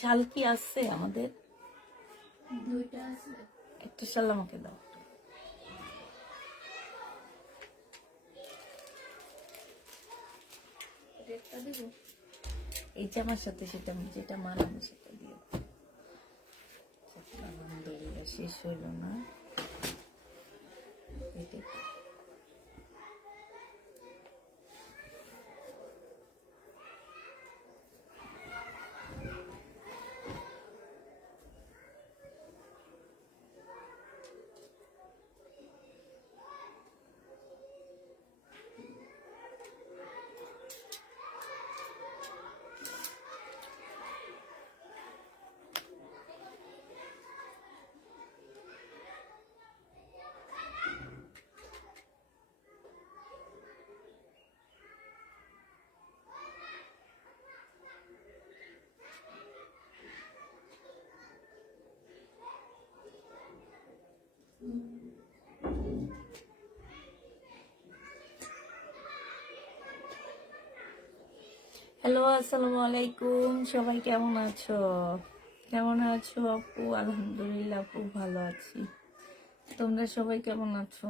শাল কি আছে আমাদের? দুইটা আছে। একটা শাল আমাকে দাও। রেটটা দেবো। এই জামার সাথে সেটা যেটা মানাবে সেটা দিয়ে দাও। আলহামদুলিল্লাহ শেষ হইল না। এটা হ্যালো, আসসালামু আলাইকুম। সবাই কেমন আছো? কেমন আছো আপু? আলহামদুলিল্লাহ আপু ভালো আছি। তোমরা সবাই কেমন আছো?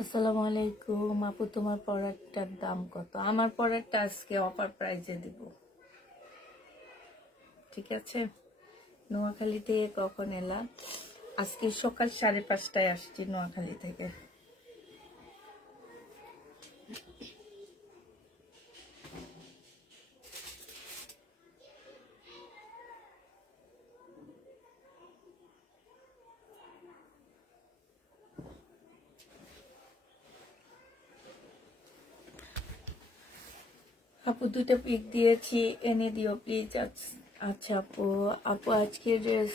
আসসালামু আলাইকুম আপু, তোমার প্রোডাক্টটার দাম কত? আমার প্রোডাক্টটা আজকে অফার প্রাইজে দিব, ঠিক আছে? নোয়াখালী থেকে কখন এলাম? আজকে সকাল 5:30টায় আসছি নোয়াখালী থেকে। আপু দুইটা পিক দিয়েছি, এনে দিও প্লিজ। আচ্ছা আপু, আপু আজকে ড্রেস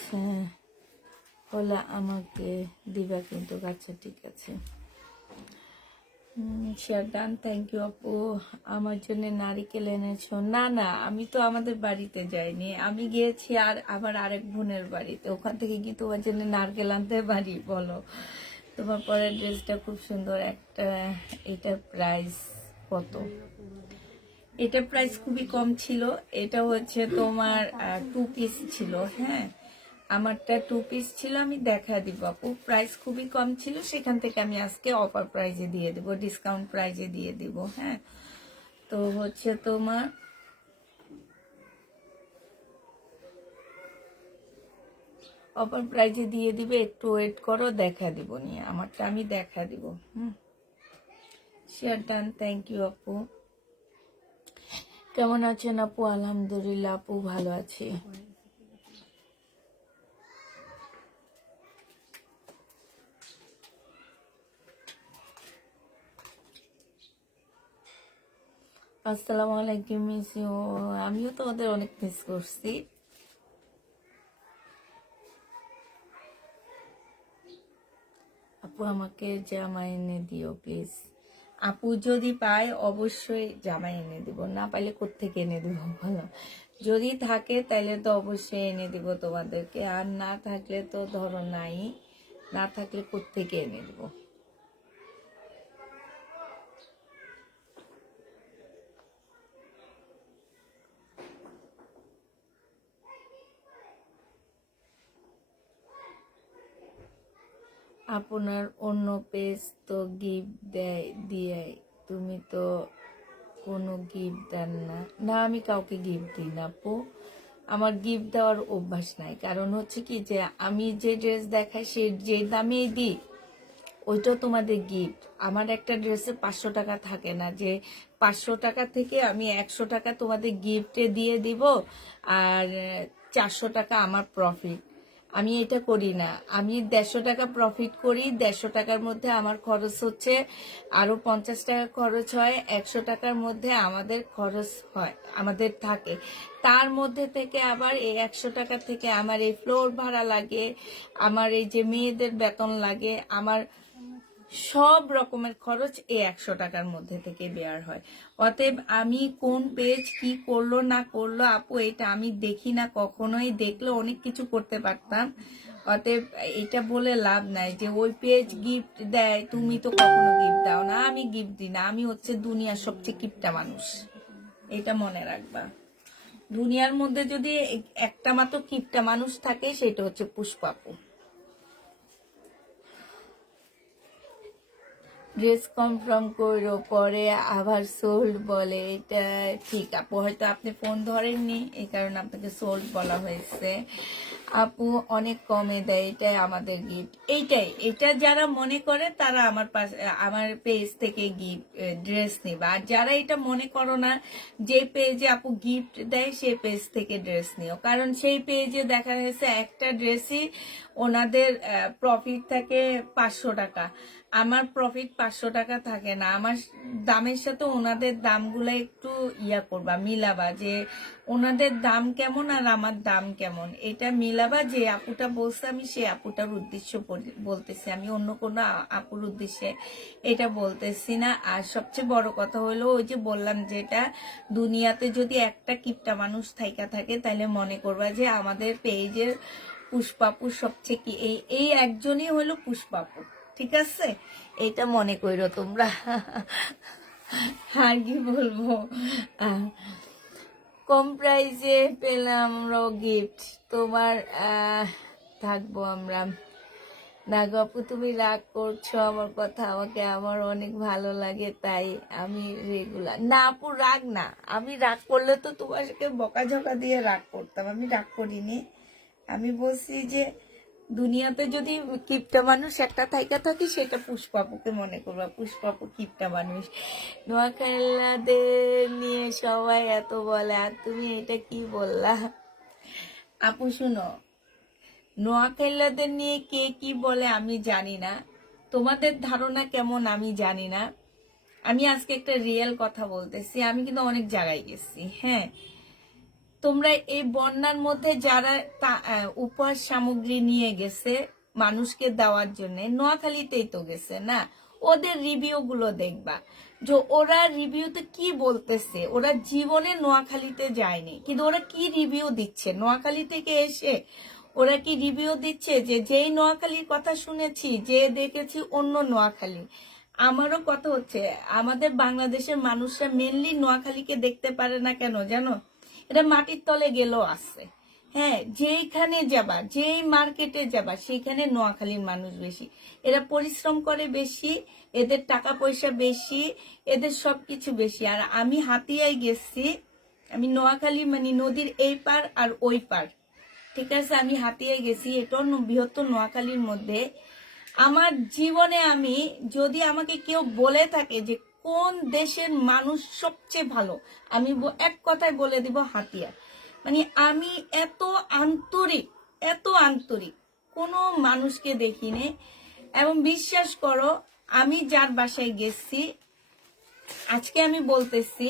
হলে আমাকে দিবা কিন্তু। আচ্ছা ঠিক আছে, শেয়ার ডান। থ্যাংক ইউ আপু। আমার জন্য নারিকেল এনেছো? না না, আমি তো আমাদের বাড়িতে যাইনি, আমি গিয়েছি আর আবার আরেক বোনের বাড়িতে। ওখান থেকে কি তোমার জন্য নারকেল আনতে পারি বলো? তোমার পরের ড্রেসটা খুব সুন্দর একটা। এটার প্রাইস কত? এটার প্রাইস খুবই কম ছিল। এটা হচ্ছে তোমার 2 পিস ছিল। হ্যাঁ, আমারটা 2 পিস ছিল। আমি দেখা দিব আপু, প্রাইস খুবই কম ছিল, সেখান থেকে আমি আজকে অফার প্রাইজে দিয়ে দেব, ডিসকাউন্ট প্রাইজে দিয়ে দিব। হ্যাঁ, তো হচ্ছে তোমার অফার প্রাইজে দিয়ে দিবে, একটু ওয়েট করো, দেখা দিব নিয়ে। আমারটা আমি দেখা দিব। Share done. থ্যাংক ইউ আপু। কেমন আছেন আপু? আলহামদুলিল্লাহ আপু ভালো আছি। আসসালামু আলাইকুম মিস ইউ। আমিও তোমাদের অনেক মিস করছি। আপু আমাকে জামা এনে দিও প্লিজ। আপু যদি পায় অবশ্যই জামা এনে দিব, না পাইলে কোত্থেকে এনে দিব বলো? যদি থাকে তাহলে তো অবশ্যই এনে দিব তোমাদেরকে, আর না থাকলে তো ধরো নাই, না থাকলে কোত্থেকে এনে দিব। আপনার অন্য পেজ তো গিফট দিয়ে, তুমি তো কোনো গিফট দেন না। না, আমি কাউকে গিফট দিই না আপু, আমার গিফট দেওয়ার অভ্যাস নাই। কারণ হচ্ছে কি যে আমি যে ড্রেস দেখাই সে যে দামেই দিই ওইটাও তোমাদের গিফট। আমার একটা ড্রেসে 500 টাকা থাকে না যে 500 টাকা থেকে আমি 100 টাকা তোমাদের গিফটে দিয়ে দিব আর 400 টাকা আমার প্রফিট। আমি এটা করি না। আমি 150 টাকা প্রফিট করি, 150 টাকার মধ্যে আমার খরচ হচ্ছে আরো 50 টাকা খরচ হয়, 100 টাকার মধ্যে আমাদের খরচ হয়, আমাদের থাকে। তার মধ্যে থেকে আবার এই 100 টাকা থেকে আমার এই ফ্লোর ভাড়া লাগে, আমার এই যে মেয়েদের বেতন লাগে, আমার সব রকমের খরচ এই 100 টাকার মধ্যে থেকে বের হয়। অতএব আমি কোন পেজ কি করলো না করলো আপু এটা আমি দেখি না কখনোই, দেখলে অনেক কিছু করতে পারতাম। অতএব এটা বলে লাভ নাই যে ওই পেজ গিফট দেয়, তুমি তো কখনো গিফট দাও না। আমি গিফট দিই না, আমি হচ্ছে দুনিয়ার সবচেয়ে কিপটা মানুষ, এটা মনে রাখবা। দুনিয়ার মধ্যে যদি একটা মাত্র কিপটা মানুষ থাকে সেটা হচ্ছে পুষ্পা আপু। ড্রেস কনফার্ম করো পরে আবার সোল্ড বলে, এটা ঠিক আপু, হয়তো আপনি ফোন ধরেননি এই কারণে আপনাকে সোল্ড বলা হয়েছে। আপু অনেক কমে দেয়, এটাই আমাদের গিফট। এটা যারা মনে করে তারা আমার পাশে আমার পেজ থেকে গিফট ড্রেস নিবা, আর যারা এটা মনে করো না যে পেজে আপু গিফট দেয় সেই পেজ থেকে ড্রেস নিও। কারণ সেই পেজে দেখা গেছে একটা ড্রেসই ওনাদের প্রফিট থাকে 500 টাকা, আমার প্রফিট 500 টাকা থাকে না। আমার দামের সাথে ওনাদের দামগুলো একটু করবা, মিলাবা যে ওনাদের দাম কেমন আর আমার দাম কেমন, এটা মিলাবা। যে আপুটা বলছে আমি সেই আপুটার উদ্দেশ্য বলতেছি, আমি অন্য কোনো আপুর উদ্দেশ্যে এটা বলতেছি না। আর সবচেয়ে বড় কথা হলো ওই যে বললাম যেটা, দুনিয়াতে যদি একটা কিপটা মানুষ থাইকা থাকে তাহলে মনে করবা যে আমাদের পেজের পুষ্পাপু সবচেয়ে কি এই একজনই হলো পুষ্পাপু, ঠিক আছে? এটা মনে করো তোমরা। আর কি বলবো, কম প্রাইসে পেলাম আমরা গিফট তোমার, থাকবো আমরা। না গো আপু তুমি রাগ করছো আমার কথা, আমাকে আমার অনেক ভালো লাগে তাই আমি রেগুলার। না আপু রাগ না, আমি রাগ করলে তো তোমাকে বকাঝকা দিয়ে রাগ করতাম, আমি রাগ করিনি। আমি বলছি যে দুনিয়াতে যদি কিপটা মানুষ একটা থাইকা থাকে সেটা পুষ্পাপুকে মনে করবা, পুষ্পাপু কিপটা মানুষ। নোয়াখালীদের নিয়ে সবাই এত বলে আর তুমি এটা কি বললা? আপু শুনো, নোয়াখালীদের নিয়ে কে কি বলে আমি জানি না, তোমাদের ধারণা কেমন আমি জানি না। আমি আজকে একটা রিয়েল কথা বলতেছি, আমি কিন্তু অনেক জায়গায় গেছি। হ্যাঁ, তোমরা এই বন্যার মধ্যে যারা উপহার সামগ্রী নিয়ে গেছে মানুষকে দেওয়ার জন্য, নোয়াখালীতেই তো গেছে না, ওদের রিভিউ গুলো দেখবা যে ওরা রিভিউতে কি বলতেছে। ওরা জীবনে নোয়াখালীতে যায়নি কিন্তু ওরা কি রিভিউ দিচ্ছে নোয়াখালী থেকে এসে, ওরা কি রিভিউ দিচ্ছে যে যেই নোয়াখালীর কথা শুনেছি যে দেখেছি অন্য নোয়াখালী। আমারও কথা হচ্ছে আমাদের বাংলাদেশের মানুষরা মেনলি নোয়াখালীকে দেখতে পারে না কেন জানো? এটা মাটির তলে গেলেও আছে। হ্যাঁ, যেইখানে যাবা যেই মার্কেটে যাবা সেইখানে নোয়াখালীর মানুষ বেশি, এরা পরিশ্রম করে বেশি, এদের টাকা পয়সা বেশি, এদের সবকিছু বেশি। আর আমি হাতিয়ায় গেছি, আমি নোয়াখালী মানে নদীর এই পার আর ওই পার, ঠিক আছে? আমি হাতিয়ায় গেছি, এটা বৃহত্তর নোয়াখালীর মধ্যে। আমার জীবনে আমি যদি আমাকে কেউ বলে থাকে যে কোন দেশের মানুষ সবচেয়ে ভালো, আমি এক কথায় বলে দিব হাতিয়া। মানে আমি এত আন্তরিক, এত আন্তরিক কোনো মানুষকে দেখিনি। এবং বিশ্বাস করো আমি যার বাসায় গেছি আজকে আমি বলতেছি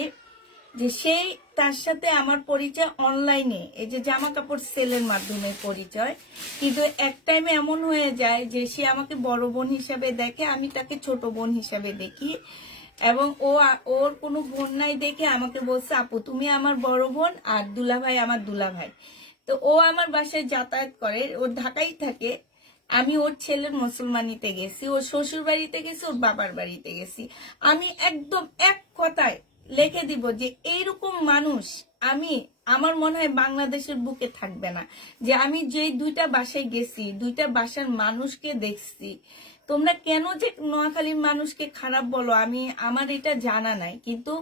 যে সেই তার সাথে আমার পরিচয় অনলাইনে, এই যে জামা কাপড় সেলের মাধ্যমে পরিচয়। কিন্তু এক টাইমে এমন হয়ে যায় যে সে আমাকে বড় বোন হিসাবে দেখে, আমি তাকে ছোট বোন হিসাবে দেখি। এবং ওর কোনো বোন নাই দেখে আমাকে বলছে, আপু তুমি আমার বড় বোন আর দুলাভাই আমার দুলাভাই। তো ও আমার বাসায় যাতায়াত করে, ও ঢাকায় থাকে। আমি ওর ছেলের মুসলমানিতে গেছি, ওর শ্বশুর বাড়িতে গেছি, ওর বাবার বাড়িতে গেছি। আমি একদম এক কথায় লিখে দিব যে এইরকম মানুষ আমার মনে হয় বাংলাদেশের বুকে থাকবে না। যে আমি যেই দুইটা বাসায় গেছি, দুইটা বাসার মানুষকে দেখছি। তোমরা কেন যে নোয়াখালীর মানুষকে খারাপ বলো আমার এটা জানা নাই, কিন্তু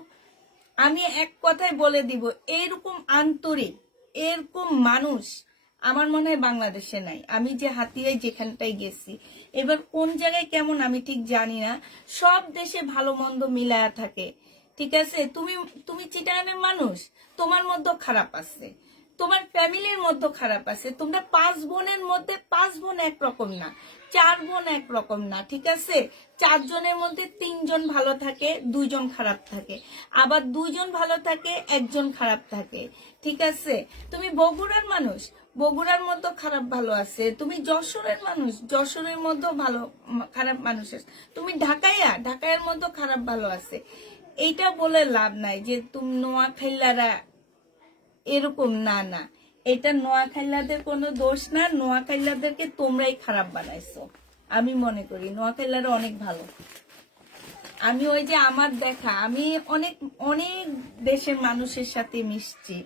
আমি এক কথায় বলে দিব এইরকম আন্তরিক এরকম মানুষ আমার মনে হয় বাংলাদেশে নাই। আমি যে হাতিয়ায় যেখানটাই গেছি, এবার কোন জায়গায় কেমন আমি ঠিক জানি না, সব দেশে ভালো মন্দ মিলায়া থাকে। ঠিক আছে, তুমি চিটাগানের মানুষ, তোমার মধ্যে খারাপ আছে, তোমার ফ্যামিলির মধ্যে খারাপ আছে। তোমরা 5 বোনের মধ্যে 5 বোন একরকম না, 4 বোন একরকম না। ঠিক আছে, 4 জনের মধ্যে 3 জন ভালো থাকে, 2 জন খারাপ থাকে, আবার 2 জন ভালো থাকে, 1 জন খারাপ থাকে। ঠিক আছে, তুমি বগুড়ার মানুষ, বগুড়ার মধ্যে খারাপ ভালো আছে। তুমি যশোরের মানুষ, যশোরের মধ্যে ভালো খারাপ মানুষ আছে। তুমি ঢাকাইয়ের মধ্যে খারাপ ভালো আছে। এইটা বলে লাভ নাই যে তুমি নোয়াখাইলারা এরকম, না না, এটা নোয়াখাইলাদের কোনো দোষ না। নোয়াখাইলাদেরকে তোমরাই খারাপ বানাইছো। আমি মনে করি নোয়াখাইলারা অনেক ভালো। আমি ওই যে আমার দেখা, আমি অনেক অনেক দেশের মানুষের সাথে মিশছি,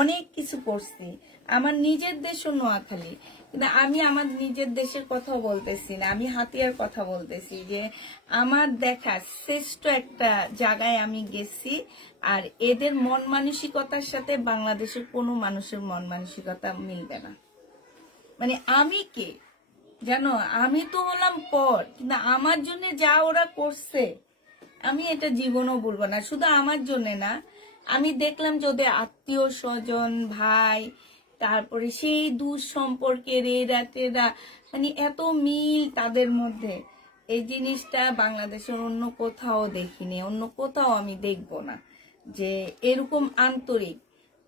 অনেক কিছু করছি। আমার নিজের দেশও নোয়াখালী, কিন্তু আমি আমার নিজের দেশের কথা বলতেছি না, আমি হাতিয়ার কথা বলতেছি। যে আমার দেখা শ্রেষ্ঠ একটা জায়গায় আমি গেছি, আর এদের মন মানসিকতার সাথে বাংলাদেশের কোনো মানুষের মন মানসিকতা মিলবে না। মানে আমি কে জানো, আমি তো হলাম পর, কিন্তু আমার জন্য যা ওরা করছে আমি এটা জীবনও বলবো না। শুধু আমার জন্য না, আমি দেখলাম যে ওদের আত্মীয় স্বজন, ভাই, তারপরে সেই দূর সম্পর্কের এরা মানে এত মিল তাদের মধ্যে। এই জিনিসটা বাংলাদেশের অন্য কোথাও দেখিনি, অন্য কোথাও আমি দেখবো না যে এরকম আন্তরিক,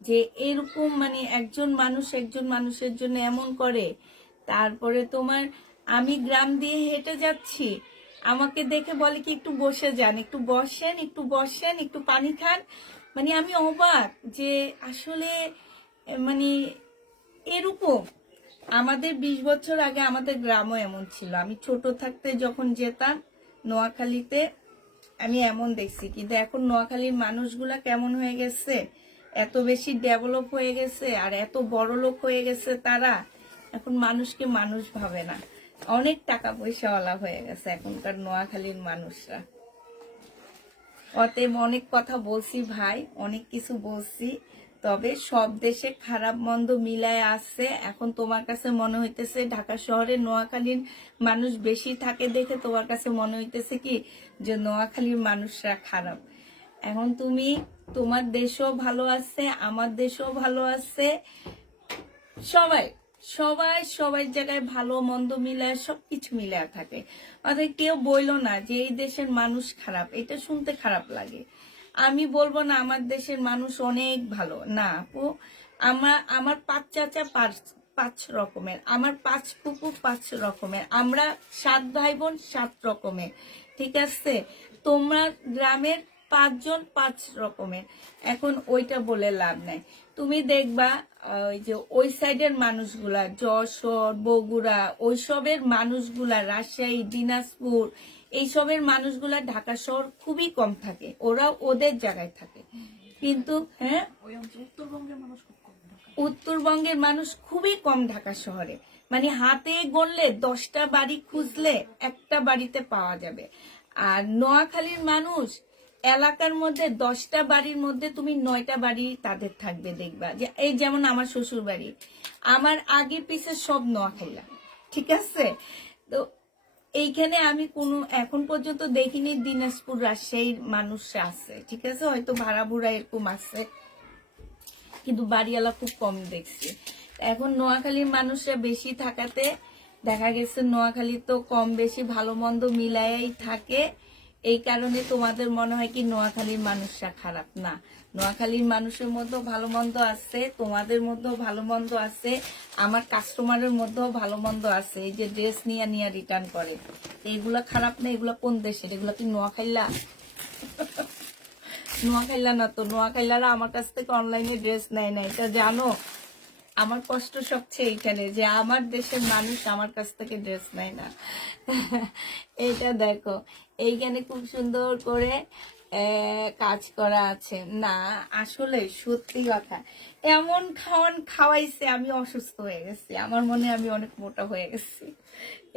যে এরকম মানে একজন মানুষের জন্য এমন করে। তারপরে আমি গ্রাম দিয়ে হেঁটে যাচ্ছি, আমাকে দেখে বলে কি একটু বসে যান, একটু বসেন, একটু পানি খান। মানে আমি অবাক যে আসলে মানে এরকম আমাদের 20 বছর আগে আমাদের গ্রামও এমন ছিল। আমি ছোট থাকতে যখন যেতাম নোয়াখালীতে, আমি এমন দেখছি। কিন্তু এখন নোয়াখালীর মানুষগুলা কেমন হয়ে গেছে, এত বেশি ডেভেলপ হয়ে গেছে আর এত বড় লোক হয়ে গেছে তারা, এখন মানুষকে মানুষ ভাবে না। অনেক টাকা পয়সাওয়ালা হয়ে গেছে এখনকার নোয়াখালীর মানুষরা। অতএব অনেক কথা বলছি ভাই, অনেক কিছু বলছি, তবে সব দেশে খারাপ মন্দ মিলায় আসছে। এখন তোমার কাছে মনে হইতেছে ঢাকা শহরে নোয়াখালীর মানুষ বেশি থাকে দেখে তোমার কাছে মনে হইতেছে কি যে নোয়াখালীর মানুষরা খারাপ। এখন তোমার দেশও ভালো আছে, আমার দেশও ভালো আছে, সবাই সবাই সবাই জায়গায় ভালো মন্দ মিলায় সবকিছু মিলায় থাকে। অর্থাৎ কেউ বইলো না যে এই দেশের মানুষ খারাপ, এটা শুনতে খারাপ লাগে। আমি বলবো না আমার দেশের মানুষ অনেক ভালো, না আপু। আমার 5 চাচা 5 রকমের, আমার 5 ফুপু 5 রকমের, আমরা 7 ভাই বোন 7 রকমের। ঠিক আছে, তোমরা গ্রামের 5 জন 5 রকমের। এখন ওইটা বলে লাভ নাই। তুমি দেখবা ওই যে ওই সাইডের মানুষগুলা, যশোর, বগুড়া, ওইসবের মানুষগুলা, রাজশাহী, দিনাজপুর, এইসবের মানুষগুলা ঢাকা শহর খুবই কম থাকে, ওরা ওদের জায়গায় থাকে। কিন্তু হ্যাঁ, উত্তরবঙ্গের মানুষ খুবই কম ঢাকা শহরে। মানে হাতে গড়লে 10টা বাড়ি খুঁজলে একটা বাড়িতে পাওয়া যাবে। আর নোয়াখালীর মানুষ এলাকার মধ্যে 10টা বাড়ির মধ্যে তুমি 9টা বাড়ি তাদের থাকবে, দেখবা। যে এই যেমন আমার শ্বশুর বাড়ি, আমার আগে পিছে সব নোয়াখালীরা। ঠিক আছে, তো এইখানে আমি এখন পর্যন্ত দেখিনি দিনাজপুর, রাজশাহীর মানুষরা আছে। ঠিক আছে, হয়তো ভাড়া বুড়া এরকম আছে, কিন্তু বাড়িওয়ালা খুব কম দেখছি। এখন নোয়াখালীর মানুষরা বেশি থাকাতে দেখা গেছে নোয়াখালী তো কম বেশি ভালো মন্দ মিলাইয়াই থাকে। এই কারণে তোমাদের মনে হয় কি নোয়াখালীর মানুষরা খারাপ। না, নোয়াখালীর মানুষের মধ্যেও ভালো মন্দ আছে, তোমাদের মধ্যেও ভালো মন্দ আছে, আমার কাস্টমারের মধ্যেও ভালো মন্দ আছে। এই যে ড্রেস নিয়ে নিয়ে রিটার্ন করে, এগুলা খারাপ না? এগুলা কোন দেশের? এগুলা কি নোয়াখাইলা? নোয়াখাইলা না তো, নোয়াখাইলারা আমার কাছ থেকে অনলাইনে ড্রেস নেয় না, এটা জানো? আমার কষ্ট সবচেয়ে এইখানে যে আমার দেশের মানুষ আমার কাছ থেকে ড্রেস নেয় না। এটা দেখো, এইখানে খুব সুন্দর করে কাজ করা আছে। না আসলে সত্যি কথা, এমন খাওয়াইছে আমি অসুস্থ হয়ে গেছি, আমার মনে হয় আমি অনেক মোটা হয়ে গেছি।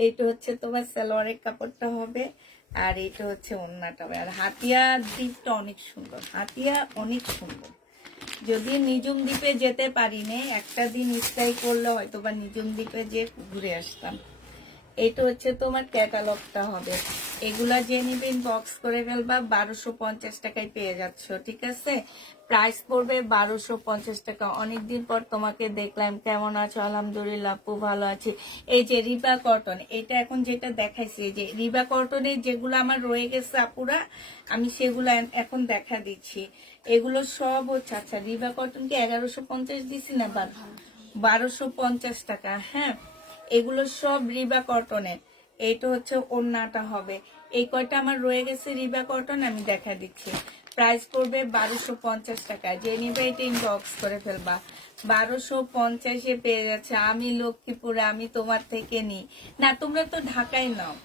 এইটা হচ্ছে তোমার সালোয়ারের কাপড়টা হবে, আর এইটা হচ্ছে ওড়নাটা হবে। আর হাতিয়া দ্বীপটা অনেক সুন্দর, হাতিয়া অনেক সুন্দর। যদি নিজুম দ্বীপে যেতে পারি না, একটা দিন স্টাই করলে হয়তো বা নিজুম দ্বীপে যে ঘুরে আসতাম। এটা হচ্ছে তোমার ক্যাটালগটা হবে। এগুলা যে নিবে বক্স করে ফেলবা, 1250 টাকায় পেয়ে যাচ্ছ, ঠিক আছে? প্রাইস পড়বে 1250 টাকা। অনেকদিন পর তোমাকে দেখলাম, কেমন আছো? আলহামদুলিল্লাহ আপু ভালো আছি। এই যে রিবা কটন, এটা এখন যেটা দেখাইছি, এই যে রিবা কটনের যেগুলো আমার রয়ে গেছে আপুরা, আমি সেগুলো এখন দেখা দিচ্ছি। এগুলো সব হচ্ছে, আচ্ছা রিবা কটন কি 1150 দিছি না 1250 টাকা? হ্যাঁ, এগুলো সব রিবা কটনের। এইটা হচ্ছে ওড়নাটা হবে। এই কয়টা আমার রয়ে গেছে রিবা কটন, আমি দেখা দিচ্ছি। প্রাইস পড়বে 1250 টাকা। যে নিবে এটা ইনবক্স করে ফেলবা। 1250-এ পেয়ে যাচ্ছে। আমি লক্ষ্মীপুরে, আমি তোমার থেকে নিই না, তোমরা তো ঢাকায় নাও,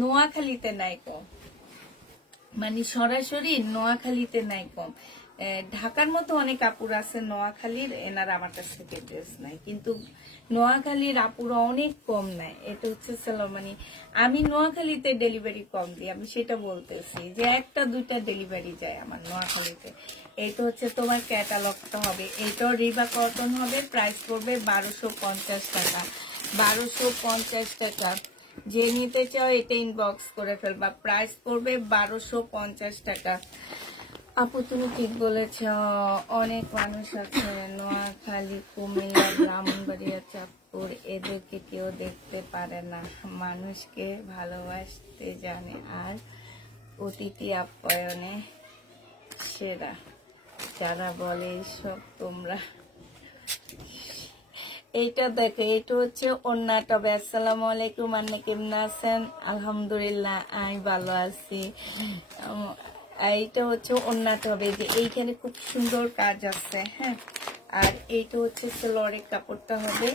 নোয়াখালীতে নাই কম, মানে সরাসরি নোয়াখালীতে নাই কম। ঢাকার মতো অনেক আপুর আছে নোয়াখালীর, এনারা আমার কাছ থেকে ড্রেস নাই, কিন্তু নোয়াখালীর আপুরা অনেক কম নেয়। এটা হচ্ছে মানে আমি নোয়াখালীতে ডেলিভারি কম দিই, আমি সেটা বলতেছি যে একটা দুইটা ডেলিভারি যায় আমার নোয়াখালীতে। এইটা হচ্ছে তোমার ক্যাটালগটা হবে, এইটাও রিবা কটন হবে। প্রাইস পড়বে 1250 টাকা। 1250 টাকা। যে নিতে চাও এটা ইনবক্স করে ফেলবা। প্রাইস পড়বে 1250 টাকা। আপু তুমি ঠিক বলেছ, অনেক মানুষ আছে নোয়াখালী, কুমিল্লা, ব্রাহ্মণবাড়িয়া, চাঁদপুর, এদেরকে কেউ দেখতে পারে না। মানুষকে ভালোবাসতে জানে আর অতিথি আপ্যায়নে সেরা। যারা বলে সব তোমরা। এইটা দেখো, এটা হচ্ছে ওন্নাটা। আসসালামু আলাইকুম, আন্না কেমন আছেন? আলহামদুলিল্লাহ আমি ভালো আছি। এইটা হচ্ছে ওন্নাটা হবে, যে এইখানে খুব সুন্দর কাজ আছে। হ্যাঁ, আর এইটা হচ্ছে সালোয়ারের কাপড়টা হবে।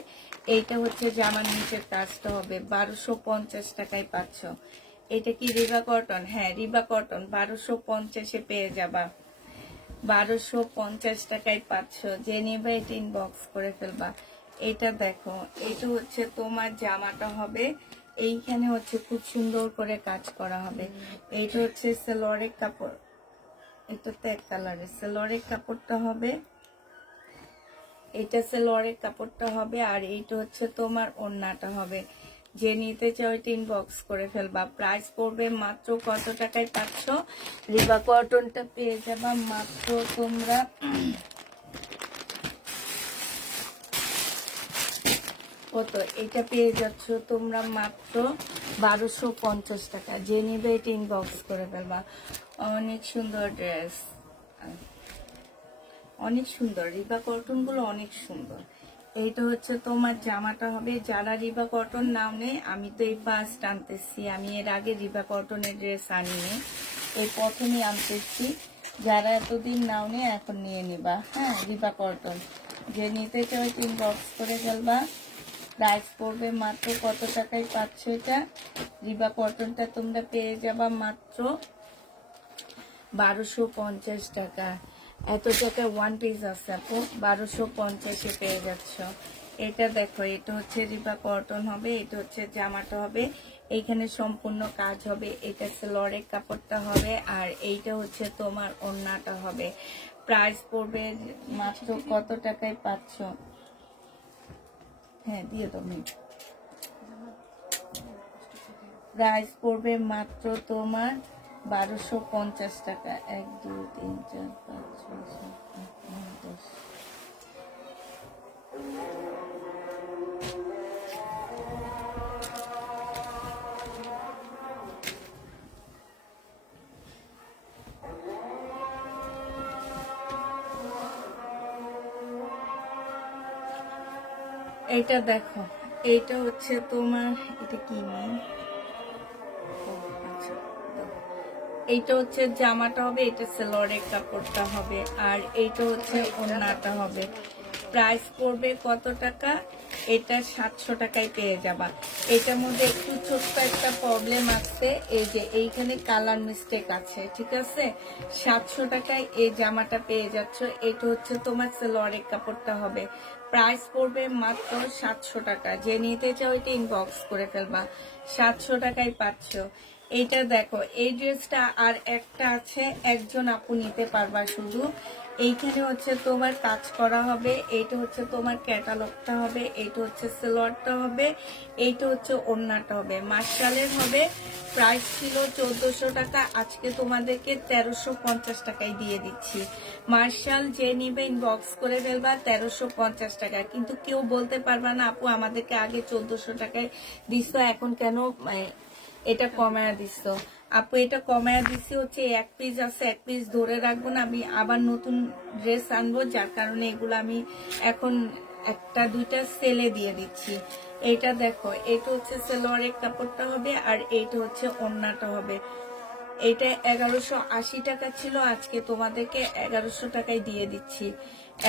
এইটা হচ্ছে জামার নিচের কাজটা হবে। 1250 টাকায় পাচ্ছ। এটা কি রিবা কটন? হ্যাঁ রিবা কটন, 1250-এ পেয়ে যাবা। 1250 টাকায় পাচ্ছ। যে নিবে এটা ইনবক্স করে ফেলবা। এটা দেখো, এটা হচ্ছে তোমার জামাটা হবে। এইখানে হচ্ছে খুব সুন্দর করে কাজ করা হবে। এইটা হচ্ছে সালোয়ারের কাপড়, এটা তো এক কালারের সালোয়ারের কাপড়টা হবে। এটা সালোয়ারের কাপড়টা হবে, আর এইটা হচ্ছে তোমার ওড়নাটা হবে। যে নিতে চাও এটা ইনবক্স করে ফেলবা। প্রাইস পড়বে মাত্র কত টাকায় পাচ্ছ? রিবা কটনটা পেয়ে যাবা মাত্র তোমরা কত, এটা পেয়ে যাচ্ছ তোমরা মাত্র 1250 টাকা। যে নিবে এটা ইনবক্স করে ফেলবা। অনেক সুন্দর ড্রেস, অনেক সুন্দর। রিবা কটন গুলো অনেক সুন্দর। এইটা হচ্ছে তোমার জামাটা হবে। যারা রিবা কটন নাও নেই, আমি তো এই ফার্স্ট আনতেছি, আমি এর আগে রিবা কটনের ড্রেস আনিনি, এই প্রথমই আনতেছি। যারা এতদিন নাও নেই এখন নিয়ে নিবা। হ্যাঁ, রিবা কটন। যে নিতে চাও ইনবক্স করে ফেলবা। প্রাইস পড়বে মাত্র কত টাকায় পাচ্ছ এটা? রিবা কটনটা তোমরা পেয়ে যাবা মাত্র 1250 টাকা। এত টাকা ওয়ান পিস আছে আপু, 1250-এ পেয়ে যাচ্ছ। এটা দেখো, এটা হচ্ছে রিবা কটন হবে। এটা হচ্ছে জামাটা হবে, এইখানে সম্পূর্ণ কাজ হবে। এটা সালোয়ারের কাপড়টা হবে, আর এইটা হচ্ছে তোমার ওড়নাটা হবে। প্রাইস পড়বে মাত্র কত টাকায় পাচ্ছ? হ্যাঁ দিয়ে তুমি। প্রাইস পড়বে মাত্র তোমার 1250 টাকা। 1 2 3 4 5 6 7 8 9 10। এইটা দেখো, এইটা হচ্ছে তোমার, এটা কি নেই, ও আচ্ছা, দাও। এইটা হচ্ছে জামাটা হবে, এটা সেলোয়ারের কাপড়টা হবে, আর এইটা হচ্ছে ওড়নাটা হবে। প্রাইস পড়বে কত টাকা? এটা 700 টাকায় পেয়ে যাবা। এটার মধ্যে একটু ছোট্ট একটা প্রবলেম আছে, এই যে এইখানে কালার মিস্টেক আছে, ঠিক আছে? 700 টাকায় এই জামাটা পেয়ে যাচ্ছ। এটা হচ্ছে তোমার সেলোয়ারের কাপড়টা হবে। প্রাইস পড়বে মাত্র 700 টাকা। যে নিতে চাও এটা ইনবক্স করে ফেলবা, 700 টাকায় পাচ্ছ। এইটা দেখো, এই ড্রেসটা আর একটা আছে, একজন আপু নিতে পারবা শুধু। এইখানে হচ্ছে তোমার কাজ করা হবে, এইটা হচ্ছে তোমার ক্যাটালগটা হবে, এইটা হচ্ছে সেলোয়ারটা হবে, এইটা হচ্ছে ওড়নাটা হবে, মার্শালের হবে। প্রাইস ছিল 1400 টাকা, আজকে তোমাদেরকে 1350 টাকায় দিয়ে দিচ্ছি। মার্শাল যে নিবে ইনবক্স করে ফেলবা 1350 টাকা। কিন্তু কেউ বলতে পারবা না আপু আমাদেরকে আগে 1400 টাকায় দিছো, এখন কেন এটা কমায়া দিচ্ছ। আপু এটা কমায়া দিচ্ছি হচ্ছে এক পিস আছে, এক পিস ধরে রাখবো না, আমি আবার নতুন ড্রেস আনবো, যার কারণে এগুলো আমি এখন একটা দুইটা সেলে দিয়ে দিচ্ছি। এইটা দেখো, এটা হচ্ছে সালোয়ারের কাপড়টা হবে, আর এইটা হচ্ছে ওড়নাটা হবে। এটা 1180 টাকা ছিল, আজকে তোমাদেরকে 1100 টাকায় দিয়ে দিচ্ছি।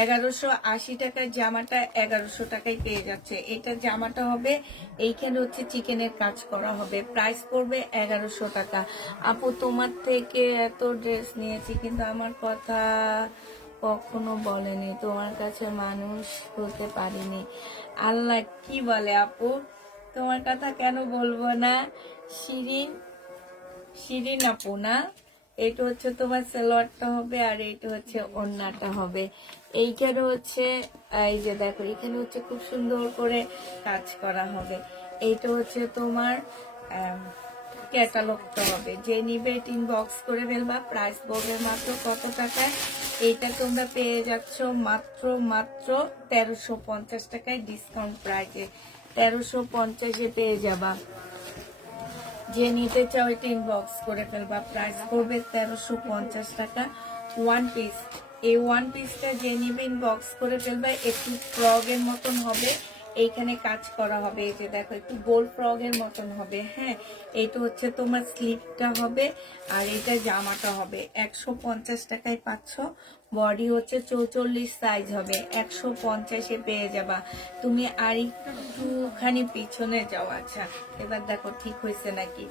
1180 টাকার জামাটা 1100 টাকায় পেয়ে যাচ্ছে। এটা জামাটা হবে, এইখানে হচ্ছে চিকেনের কাজ করা হবে। প্রাইস পড়বে 1100 টাকা। আপু তোমার থেকে এত ড্রেস নিয়েছি, কিন্তু আমার কথা কখনো বলেনি, তোমার কাছে মানুষ হতে পারিনি। আল্লাহ কি বলে আপু, তোমার কথা কেন বলবো না? শিরিন, শিরিন আপু না? এটা হচ্ছে তোমার সালোয়ারটা হবে, আর এইটা হচ্ছে ওড়নাটা হবে। এইখানে হচ্ছে এই যে দেখো, এখানে হচ্ছে খুব সুন্দর করে কাজ করা হবে। এইটা হচ্ছে তোমার ক্যাটালগটা হবে। যে নিবে ইনবক্স করে ফেলবা। প্রাইস পড়বে মাত্র কত টাকায়? এইটা তোমরা পেয়ে যাচ্ছ মাত্র মাত্র 1350 টাকায়, ডিসকাউন্ট প্রাইসে 1350-এ পেয়ে যাবা। যে নিতে চাও এটা ইনবক্স করে ফেলবা। প্রাইস পড়বে 1350 টাকা, ওয়ান পিস। এই ওয়ান পিসটা যে নিবে ইনবক্স করে ফেলবা। একটু ফ্রগের মতন হবে, এইখানে কাজ করা হবে, এই যে দেখো একটু গোল ফ্রগের মতন হবে। হ্যাঁ, এইটা হচ্ছে তোমার স্লিপটা হবে, আর এটা জামাটা হবে। 150 টাকায় পাচ্ছ। বডি হচ্ছে 44 সাইজ হবে, 150-এ পেয়ে যাবা। তুমি আর একটুখানি পিছনে যাও। আচ্ছা, এবার দেখো ঠিক হয়েছে নাকি।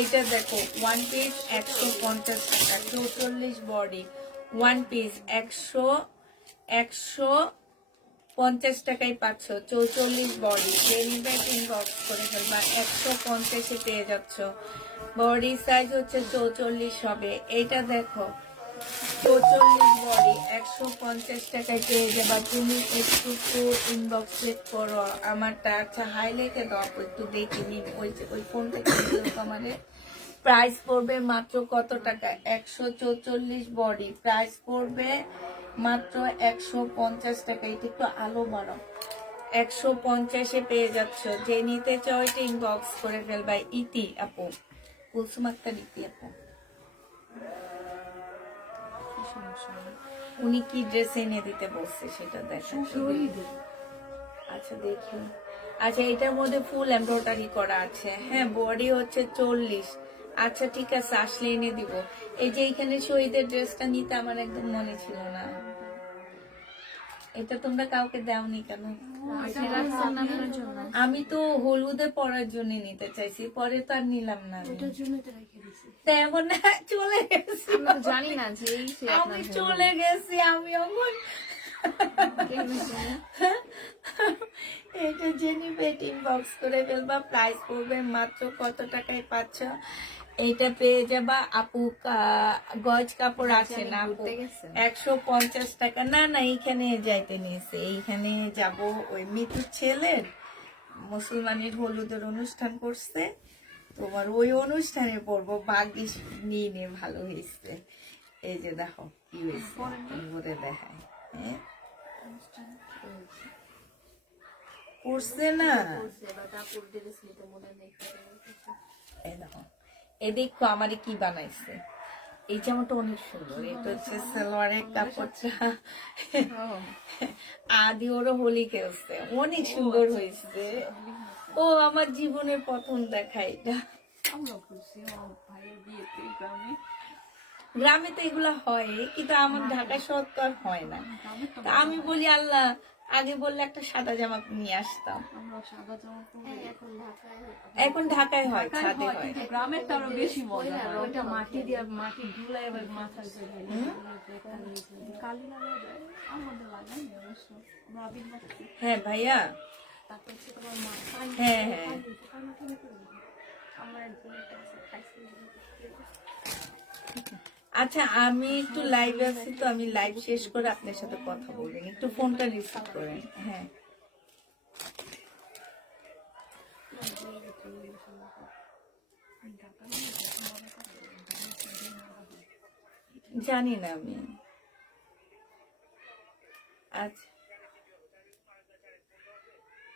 এটা দেখো, ওয়ান পিস 150 টাকা, 44 বডি, ওয়ান পিস 150 টাকায় পাচ্ছ, 44 বডি। ইনবক্স করে ফেলবা, 150-এ পেয়ে যাচ্ছ। বডি সাইজ হচ্ছে 44 হবে। এইটা দেখো, 44 বডি, 150 টাকায় পেয়ে যাবা। তুমি একটু ইনবক্স চেক করো আমারটা। আচ্ছা, হাইলাইটে দাও আপু, একটু দেখি নি ওই ফোন থেকে আমাদের। প্রাইস পড়বে মাত্র কত টাকা? 144 বডি, প্রাইস পড়বে মাত্র 150 টাকা। এটা একটু আলো বাড়ো, 150-এ পেয়ে যাচ্ছ। যে নিতে চাও এটা ইনবক্স করে ফেলবা। ইতি আপু, কুলসুম আক্তার ইতি আপু। উনি কি ড্রেস এনে দিতে বলছে সেটা দেখেন। আচ্ছা দেখি। আচ্ছা, এটার মধ্যে ফুল এমব্রয়ডারি করা আছে। হ্যাঁ, বডি হচ্ছে 40। আচ্ছা ঠিক আছে, আসলে এনে দিব। এই যে এখানে শহীদের ড্রেসটা নিতে আমার একদম মনে ছিল না। এটা তোমরা কাউকে দাওনি কেন? আমি তো হলুদে পরার জন্য নিতে চাইছি, পরে তো আর নিলাম না। তেমন না, চলে গেছি, জানি না যে আমি চলে গেছি, আমি অমন। এটা জেনি বেট ইনবক্স করে ফেলবা। প্রাইস পড়বে মাত্র কত টাকায় পাচ্ছ? এইটা পেয়ে যাবা আপু। গজ কাপড় আছে না আপু? 150 টাকা। না না, এইখানে যাইতে নিয়েছে, এইখানে যাব। ওই মিতুর ছেলের মুসলমানের হলুদের অনুষ্ঠান করছে, তোমার ওই অনুষ্ঠানে পড়বো। ভাগ্যিস নিয়ে নিয়ে ভালো হয়েছে। এই যে দেখো কি হয়েছে, ঘুরে দেখায়। হ্যাঁ, পড়ছে না? এই দেখো, এ দেখো আমারে কি বানাইছে। এই জামাটা অনেক সুন্দর। এটা হচ্ছে সালোয়ারের কাপড়টা আদি ওরও হোলি খেলছে, অনেক সুন্দর হয়েছে। ও আমার জীবনের প্রথম দেখা এটা। আমরা করছি আমার ভাইয়ের বিয়েতে গ্রামে। গ্রামে তো এগুলো হয়, কিন্তু আমার ঢাকা শহর তো আর হয় না। তা আমি বলি আল্লাহ, আগে বললে একটা সাদা জামা নিয়ে আসতাম। আমরা সাদা জামা পরে এখন ঢাকায় হয়, ছাদে হয়। কিন্তু গ্রামের তো আরো বেশি মজা হয়। ওইটা মাটি দিয়ে মাটি ধুলাই এবার মাথায় কালি লাগা যায়, আমাদের লাগাই না অবশ্য। আমরা আবির মাখছি। হ্যাঁ ভাইয়া, তারপর হচ্ছে তোমার মা হ্যাঁ হ্যাঁ। আমার একজনের কাছে খাইছি। আচ্ছা, আমি একটু লাইভে আছি, তো আমি লাইভ শেষ করে আপনার সাথে কথা বলবেন, একটু ফোনটা রিসিভ করেন। হ্যাঁ, জানি না আমি। আচ্ছা,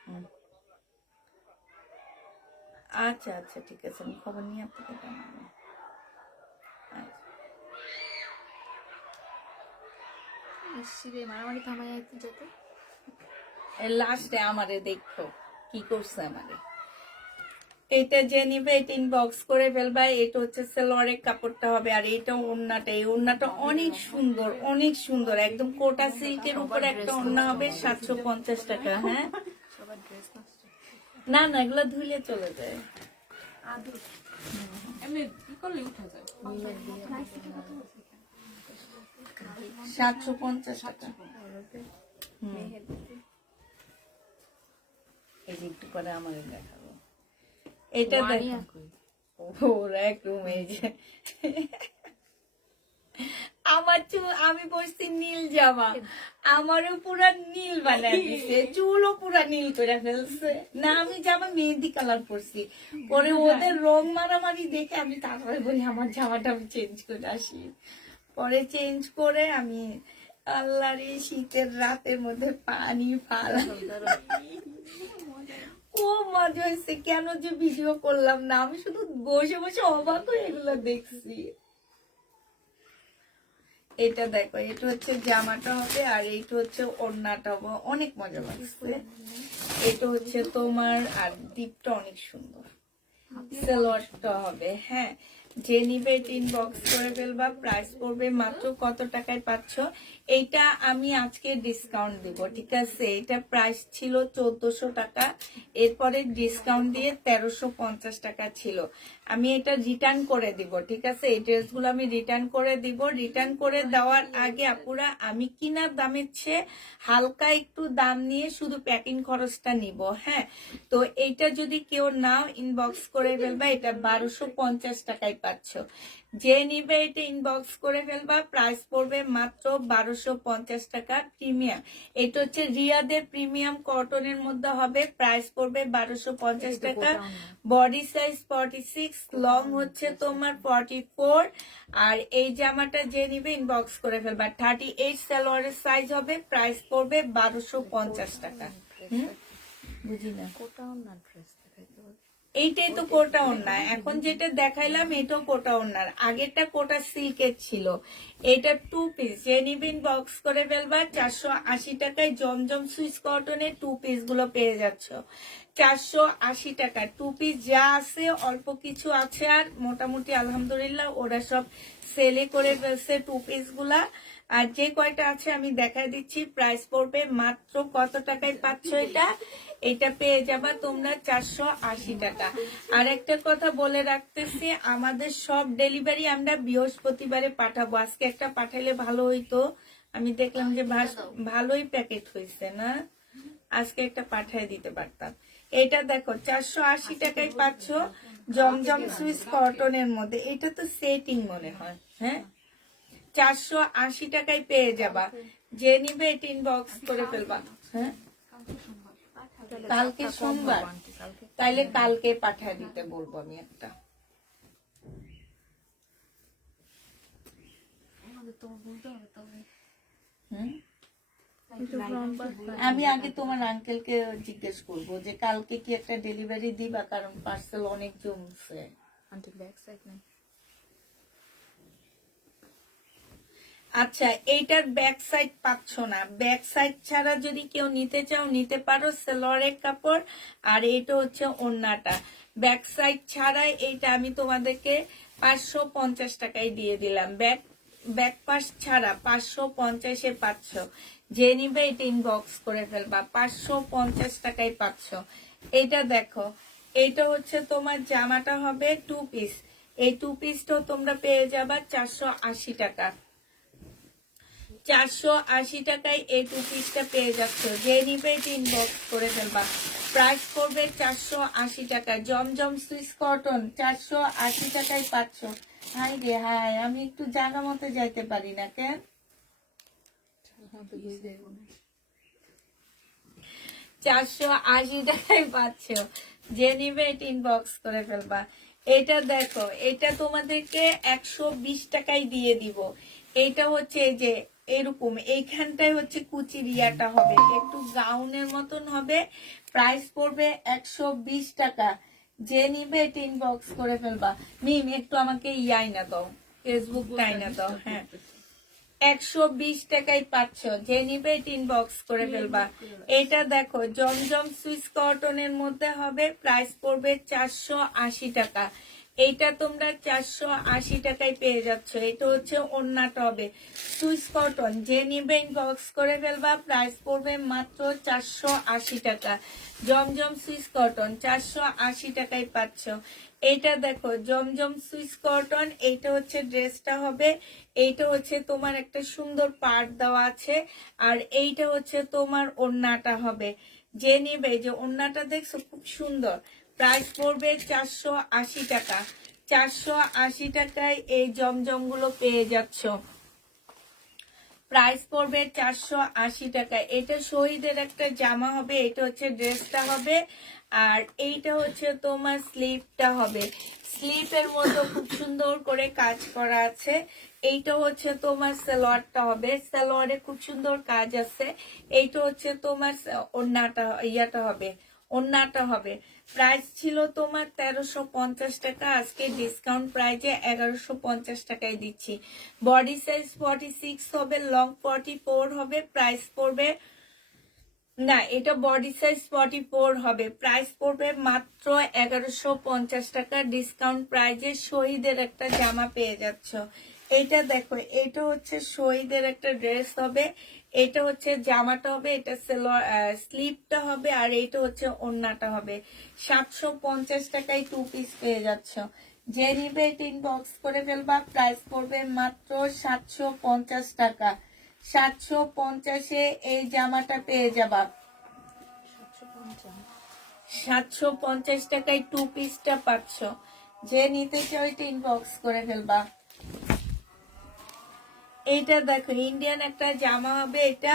হুম। আচ্ছা আচ্ছা, ঠিক আছে, আমি খবর নিয়ে আপনাকে জানাবো। শিরে মারামারি থামাই একটু যেত। লাস্টে আমারে দেখো কি করছে আমারে। এটা যে নিবে এটা ইনবক্স করে ফেলবা। এটা হচ্ছে সালোয়ারের কাপড়টা হবে, আর এটা ওড়নাটা, এই ওড়নাটা অনেক সুন্দর, অনেক সুন্দর, একদম কোটা সিল্কের উপর একটা ওড়না হবে, 750 টাকা। হ্যাঁ, সবার ড্রেস নষ্ট। না না, এগুলো ধুলে চলে যায়। আদু এমনি কি করলে উঠা যায়? 750 টাকা। এই যে একটু পরে আমাকে দেখাবো। এটা দেখো, ওরা এক রুম, এই যে আমার আমি বসছি নীল জামা, আমারও পুরা নীল বানায় দিছে, চুলও পুরা নীল করে ফেলছে। না, আমি জামা মেহেদি কালার পরছি, পরে ওদের রং মারামারি দেখে আমি তারপরে বলি আমার জামাটা আমি চেঞ্জ করে আসি। পরে চেঞ্জ করে আমি আল্লাহর এই শীতের রাতের মধ্যে পানি ফালা, খুব মজা হয়েছে। কেন যে ভিডিও করলাম না, আমি শুধু বসে বসে অবাক হয়ে এগুলো দেখছি। এটা দেখো, এটা হচ্ছে জামাটা হবে, আর এইটা হচ্ছে ওড়নাটা হবে, অনেক মজা লাগছে। এটা হচ্ছে তোমার, আর ডিপটা অনেক সুন্দর, সালোয়ারটা হবে। হ্যাঁ, যে নিবে এটা ইনবক্স করে ফেলবা। প্রাইস পড়বে মাত্র কত টাকায় পাচ্ছ? এইটা আমি আজকে ডিসকাউন্ট দিব, ঠিক আছে? এটা প্রাইস ছিল 1400 টাকা, এরপরে ডিসকাউন্ট দিয়ে 1350 টাকা ছিল। আমি এটা রিটার্ন করে দিব, ঠিক আছে? এই ড্রেসগুলো আমি রিটার্ন করে দিব। রিটার্ন করে দেওয়ার আগে আপুরা, আমি কিনা দামের চেয়ে হালকা একটু দাম নিয়ে শুধু প্যাকিং খরচটা নিব। হ্যাঁ, তো এইটা যদি কেউ নাও ইনবক্স করে ফেলবা, এটা 1250 টাকায় পাচ্ছ। যে নিবে এটা ইনবক্স করে ফেলবা। প্রাইস পড়বে মাত্র 1250 টাকা। প্রিমিয়াম, এটা হচ্ছে রিয়াদের প্রিমিয়াম কটনের মধ্যে হবে। প্রাইস পড়বে 1250 টাকা। বডি সাইজ 46, লং হচ্ছে তোমার 44। আর এই জামাটা যে নিবে ইনবক্স করে ফেলবা। 38 সালোয়ারের সাইজ হবে। প্রাইস পড়বে 1250 টাকা। বুঝি না, এইটাই তো কোটা ওড়না। এখন যেটা দেখাইলাম এটাও কোটা ওড়নার, আগেরটা কোটা সিল্কের ছিল। এটা 2 পিস, যে নিবেন বক্স করে ফেলবা। 480 টাকায় জমজম সুইস কটনের 2 পিস গুলো পেয়ে যাচ্ছ। 480 টাকা 2 পিস যা আছে, অল্প কিছু আছে, আর মোটামুটি আলহামদুলিল্লাহ ওরা সব সেলে করে ফেলছে 2 পিস গুলা। আর যে কয়টা আছে আমি দেখা দিচ্ছি। প্রাইস পড়বে মাত্র কত টাকায় পাচ্ছ এটা? এটা পেয়ে যাবা তোমরা 480 টাকা। আর একটা কথা বলে রাখতেছি, আমাদের সব ডেলিভারি আমরা বৃহস্পতিবারে পাঠাবো। আজকে একটা পাঠাইলে ভালো হইতো, আমি দেখলাম যে ভালোই প্যাকেট হয়েছে না, আজকে একটা পাঠিয়ে দিতে পারতাম। এটা দেখো 480 টাকায় পাচ্ছ, জমজম সুইস কটনের মধ্যে। এটা তো সেটিং মনে হয়। হ্যাঁ, 480 টাকায় পেয়ে যাবা। যে নিবে এটা ইনবক্স করে ফেলবা। হ্যাঁ, কালকে সোমবার, তাইলে কালকে পাঠিয়ে দিতে বলবো আমি একটা। আমি আগে তোমার আঙ্কেলকে জিজ্ঞেস করবো যে কালকে কি একটা ডেলিভারি দিবা, কারণ পার্সেল অনেক জমছে। আচ্ছা, এইটার ব্যাক সাইড পাচ্ছ না, ব্যাক সাইড ছাড়া যদি কেউ নিতে চাও নিতে পারো, সেলোয়ারের কাপড়। আর এইটা হচ্ছে ওড়নাটা, ব্যাক সাইড ছাড়াই এইটা আমি তোমাদেরকে 550 টাকায় দিয়ে দিলাম। ব্যাক পাশ ছাড়া 550-এ পাচ্ছ। যে নিবে এটা ইনবক্স করে ফেলবা, 550 টাকায় পাচ্ছ। এইটা দেখো, এইটা হচ্ছে তোমার জামাটা হবে 2 পিস। এই 2 পিসটাও তোমরা পেয়ে যাবা 480 টাকা। 480 টাকায় এই 2 পিসটা পেয়ে যাচ্ছ। যে নিবে এটা ইনবক্স করে ফেলবা। প্রাইস করবে 480 টাকা। জমজম সুইস কটন 480 টাকায় পাচ্ছ। হাই রে হাই, আমি একটু জায়গা মতো যাইতে পারি না কেন? 480 টাকায় পাচ্ছ। যে নিবে এটা ইনবক্স করে ফেলবা। এটা দেখো, এটা তোমাদেরকে 120 টাকায় দিয়ে দিব। এটা হচ্ছে এই যে এরকম, এইখানটায় হচ্ছে কুচির ইয়াটা হবে, একটু গাউনের মতন হবে। প্রাইস পড়বে 120 টাকা। যে নিবে এটা ইনবক্স করে ফেলবা। মিম একটু আমাকে ইয়াই না দাও, ফেসবুক টাই না দাও। হ্যাঁ, 120 টাকায় পাচ্ছ। যে নিবে এটা ইনবক্স করে ফেলবা। এটা দেখো, জমজম সুইস কটনের মধ্যে হবে, প্রাইস পড়বে 480 টাকা। এইটা তোমরা 480 টাকায় পেয়ে যাচ্ছ। এটা হচ্ছে ওড়নাটা হবে সুইস কটন। যে নিবে ইনবক্স করে ফেলবা। প্রাইস পড়বে মাত্র 480 টাকা। জমজম সুইস কটন 480 টাকায় পাচ্ছ। এইটা দেখো, জমজম সুইস কটন। এইটা হচ্ছে ড্রেসটা হবে, এইটা হচ্ছে তোমার একটা সুন্দর পাড় দেওয়া আছে। আর এইটা হচ্ছে তোমার ওড়নাটা হবে। যে নিবে, যে ওড়নাটা দেখছো খুব সুন্দর। প্রাইস পড়বে 480 টাকা। 480 টাকায় এই জমজম গুলো পেয়ে যাচ্ছ। প্রাইস পড়বে 480 টাকা। এটা শহীদের একটা জামা হবে, এটা হচ্ছে ড্রেসটা হবে। আর এইটা হচ্ছে তোমার স্লিভটা হবে। স্লিভের মতো খুব সুন্দর করে কাজ করা আছে। এইটা হচ্ছে তোমার সালোয়ারটা হবে, সালোয়ারে খুব সুন্দর কাজ আছে। এইটা হচ্ছে তোমার ওড়নাটা, ইয়াটা হবে, ওড়নাটা হবে। প্রাইস ছিল তোমার 1350 টাকা, আজকে ডিসকাউন্ট প্রাইজে 1150 টাকায় দিচ্ছি। বডি সাইজ 46 হবে, লং 44 হবে। প্রাইস পড়বে, না এটা বডি সাইজ 44 হবে। প্রাইস পড়বে মাত্র 1150 টাকা। ডিসকাউন্ট প্রাইজে শহীদের একটা জামা পেয়ে যাচ্ছ। এইটা দেখো, এটা হচ্ছে শহীদের একটা ড্রেস হবে। এটা হচ্ছে জামাটা হবে, এটা স্লিভটা হবে। আর এইটা হচ্ছে ওড়নাটা হবে। 750 টাকায় 2 পিস পেয়ে যাচ্ছ। যে নিবে এটা ইনবক্স করে ফেলবা। প্রাইস পড়বে মাত্র 750 টাকা। 750-এ এই জামাটা পেয়ে যাবা। 750 টাকায় 2 পিসটা পাচ্ছ। যে নিতে চাও এটা ইনবক্স করে ফেলবা। এইটা দেখো, ইন্ডিয়ান একটা জামা হবে। এটা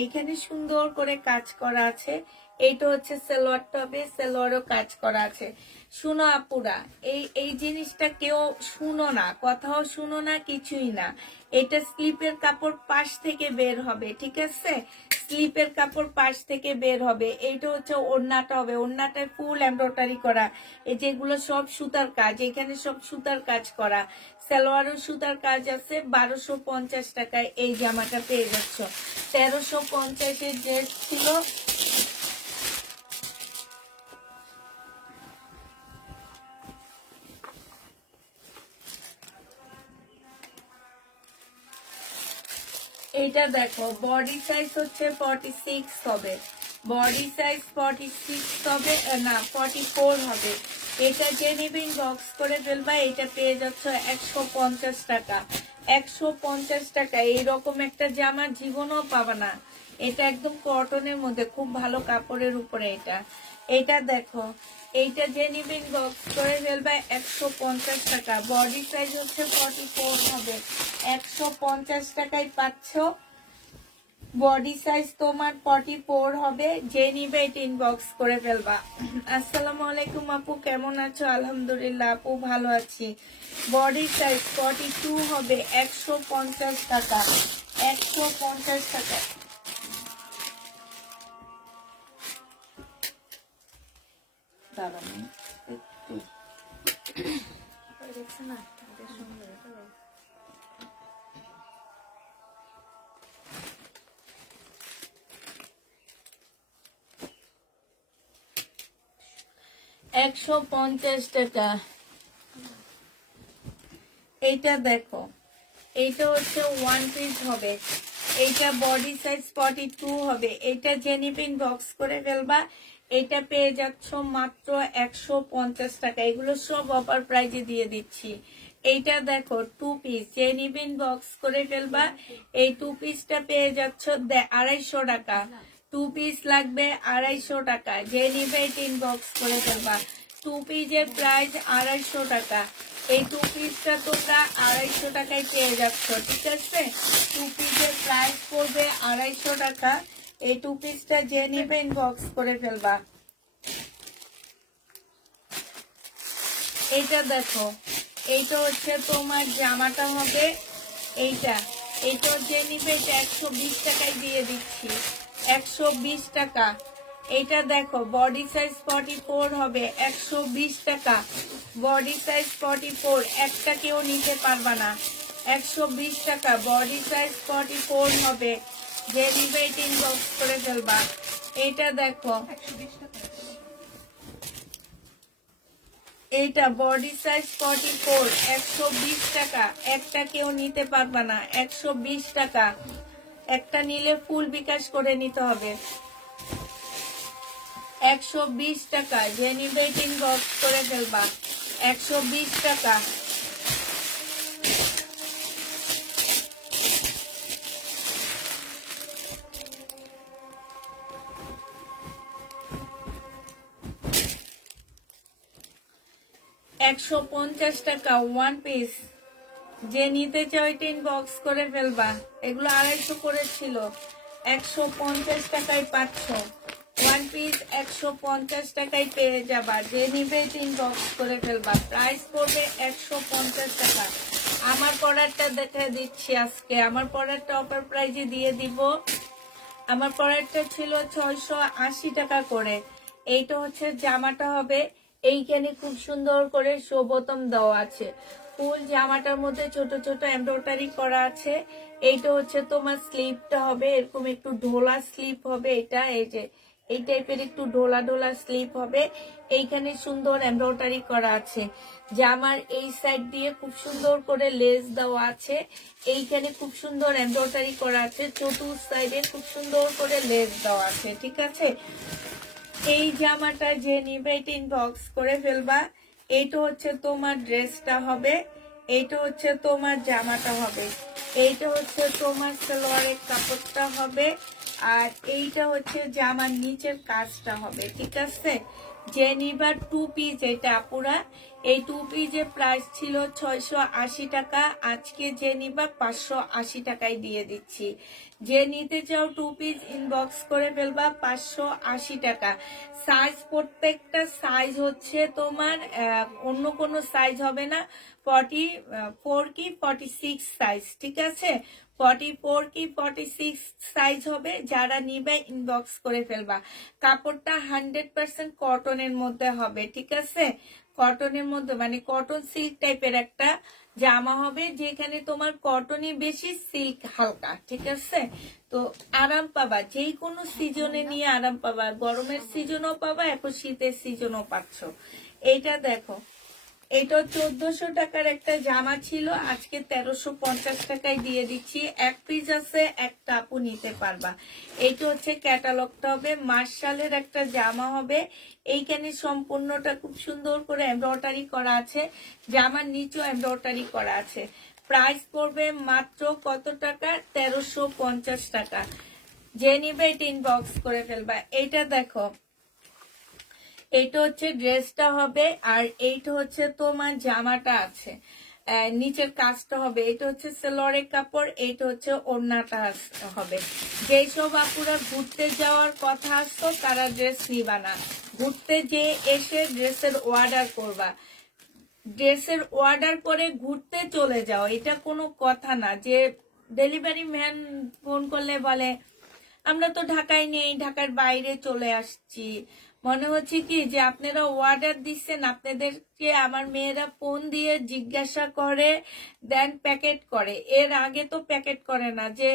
এইখানে সুন্দর করে কাজ করা আছে। এইটা হচ্ছে সালোয়ারটা হবে, সালোয়ারও কাজ করা আছে। শুনো আপুরা, এই জিনিসটা কেউ শুনো না, কথাও শুনো না, কিছুই না। এটা স্লিপের কাপড় পাশ থেকে বের হবে, ঠিক আছে? স্লিপের কাপড় পাশ থেকে বের হবে। এইটা হচ্ছে ওড়নাটা হবে, ওড়নাটায় ফুল এমব্রয়ডারি করা। এই যেগুলো সব সুতার কাজ, এখানে সব সুতার কাজ করা। সালোয়ারও সুতার কাজ আছে। 1250 টাকায় এই জামাটা পেয়ে যাচ্ছ। 1350-এর ড্রেস ছিল। এইটা দেখো, বডি সাইজ হচ্ছে 46 হবে, বডি সাইজ 46 হবে, না 44 হবে। এটা যে নেবে বক্স করে ফেলবা। এটা পেয়ে যাচ্ছ 150 টাকা। 150 টাকা এইরকম একটা জামা জীবনও পাবা না। এটা একদম কটনের মধ্যে, খুব ভালো কাপড়ের উপরে এটা। এটা দেখো, এইটা যে নিবেন বক্স করে ফেলবা। 150 টাকা। বডি সাইজ হচ্ছে 44 হবে। 150 টাকায় পাচ্ছ। বডি সাইজ তোমার 44 হবে। যে নিবে এটা ইনবক্স করে ফেলবা। আসসালামু আলাইকুম আপু, কেমন আছো? আলহামদুলিল্লাহ আপু, ভালো আছি। বডি সাইজ 42 হবে। 150 টাকা। 150 টাকা। দাঁড়ান একটু, দেখছে না, এটা সুন্দর, এটা 150 টাকা। এইটা দেখো, এইটা হচ্ছে 1 পিস হবে, এইটা বডি সাইজ 42 হবে। এটা জেনিপিন বক্স করে ফেলবা, এটা পেয়ে যাচ্ছ মাত্র 150 টাকা। এগুলো সব অফার প্রাইজে দিয়ে দিচ্ছি। এইটা দেখো 2 পিস জেনিপিন বক্স করে ফেলবা, এই 2 পিসটা পেয়ে যাচ্ছ 250 টাকা। 2 পিস লাগবে 250 টাকা। যে নিবে 3 বক্স করে ফেলবা। 2 পিসের প্রাইস 250 টাকা। এই 2 পিসটা তোমরা 250 টাকায় পেয়ে যাচ্ছ, ঠিক আছে? 2 পিসের প্রাইস পড়বে 250 টাকা। এই 2 পিসটা যে নিবে বক্স করে ফেলবা। এইটা দেখো, এইটা হচ্ছে তোমার জামাটা হবে, এইটা এইটা যে নিবে এটা 120 টাকায় দিয়ে দিচ্ছি, 120 টাকা। এইটা দেখো বডি সাইজ 44 হবে, 120 টাকা। বডি সাইজ 44, একটা কেউ নিতে পারবা না, 120 টাকা। বডি সাইজ 44 হবে, যে নিবে 3 বক্স করে ফেলবা। এইটা দেখো, এইটা বডি সাইজ 44, 120 টাকা। একটা কেউ নিতে পারবা না, 120 টাকা। একটা নিলে ফুল বিকাশ করে নিতে হবে, 120 টাকা। যে নিবে 3 বক্স করে ফেলবা, 120 টাকা। $150 টাকা 1 পিস। যে নিতে চাও 3 বক্স করে ফেলবা। এগুলো 250 করে ছিল, 150 টাকায় পাচ্ছ। 1 পিস 150 টাকায় পেয়ে যাবা। যে নিবে 3 বক্স করে ফেলবা। প্রাইস পড়বে 150 টাকা। আমার প্রোডাক্টটা দেখে দিচ্ছি আজকে। আমার প্রোডাক্টটা অফার প্রাইজে দিয়ে দিব। আমার প্রোডাক্টটা ছিল 680 টাকা করে। এইটা হচ্ছে জামাটা হবে, এইখানে খুব সুন্দর করে শোবোতম দেওয়া আছে। ফুল জামাটার মধ্যে ছোট ছোট এমব্রয়ডারি করা আছে। এইটা হচ্ছে তোমার স্লিপটা হবে, এরকম একটু ঢোলা স্লিপ হবে। এটা এই যে এই টাইপের একটু ঢোলা ঢোলা স্লিপ হবে। এইখানে সুন্দর এমব্রয়ডারি করা আছে। জামার এই সাইড দিয়ে খুব সুন্দর করে লেস দেওয়া আছে। এইখানে খুব সুন্দর এমব্রয়ডারি করা আছে। চতুর সাইডে খুব সুন্দর করে লেস দেওয়া আছে, ঠিক আছে? এই জামাটা যে নিবে 3 বক্স করে ফেলবা। এইটা হচ্ছে তোমার ড্রেসটা হবে, এইটা হচ্ছে তোমার জামাটা হবে, এইটা হচ্ছে তোমার সালোয়ারের কাপড়টা হবে, আর এইটা হচ্ছে জামার নিচের কাজটা হবে, ঠিক আছে? যে নিবার 2 পিস, এটা পুরা এই 2 পিসের প্রাইস ছিল 680 টাকা। আজকে যে নিবা 580 টাকায় দিয়ে দিচ্ছি। যে নিতে চাও 2 পিস ইনবক্স করে ফেলবা, 580 টাকা। সাইজ প্রত্যেকটা সাইজ হচ্ছে তোমার অন্য কোনো সাইজ হবে না। 44 কি 46 সাইজ, ঠিক আছে? 44 কি 46 সাইজ হবে। যারা নিবে ইনবক্স করে ফেলবা। কাপড়টা 100% কটনের মধ্যে হবে, ঠিক আছে? কটনের মধ্যে মানে কটন সিল্ক টাইপের একটা জামা হবে, যেখানে তোমার কটনই বেশি, সিল্ক হালকা, ঠিক আছে? তো আরাম পাবা, যেই কোনো সিজনে নিয়ে আরাম পাবা। গরমের সিজনও পাবা, এখন শীতের সিজনও পাচ্ছ। এইটা দেখো, এটা 1400 টাকার একটা জামা ছিল, আজকে 1350 টাকায় দিয়ে দিচ্ছি। 1 পিস আছে, একটা আপু নিতে পারবা। এইটা হচ্ছে ক্যাটালগটা হবে, মার্শালের একটা জামা হবে। এইখানে সম্পূর্ণটা খুব সুন্দর করে এমব্রয়ডারি করা আছে, জামার নিচেও এমব্রয়ডারি করা আছে। প্রাইস পড়বে মাত্র কত টাকা? 1350 টাকা। যে নিবে 3 বক্স করে ফেলবা। এইটা দেখো, এইটা হচ্ছে ড্রেসটা হবে, আর এইটা হচ্ছে তোমার জামাটা আছে, নিচের কাজটা হবে। এটা হচ্ছে সেলোয়ারের কাপড়, এইটা হচ্ছে ওড়নাটা হবে। যেই সব আপুরা ঘুরতে যাওয়ার কথা আসতো তারা ড্রেস নিবা না, ঘুরতে যে এসে ড্রেসের অর্ডার করবা। ড্রেসের অর্ডার করে ঘুরতে চলে যাও, এটা কোনো কথা না। যে ডেলিভারি ম্যান ফোন করলে বলে আমরা তো ঢাকায় নেই, ঢাকার বাইরে চলে আসছি। মনে হচ্ছে কি যে আপনারা অর্ডার দিচ্ছেন, আপনাদেরকে আমার মেয়েরা ফোন দিয়ে জিজ্ঞাসা করে দেন প্যাকেট করে। এর আগে তো প্যাকেট করে না, যে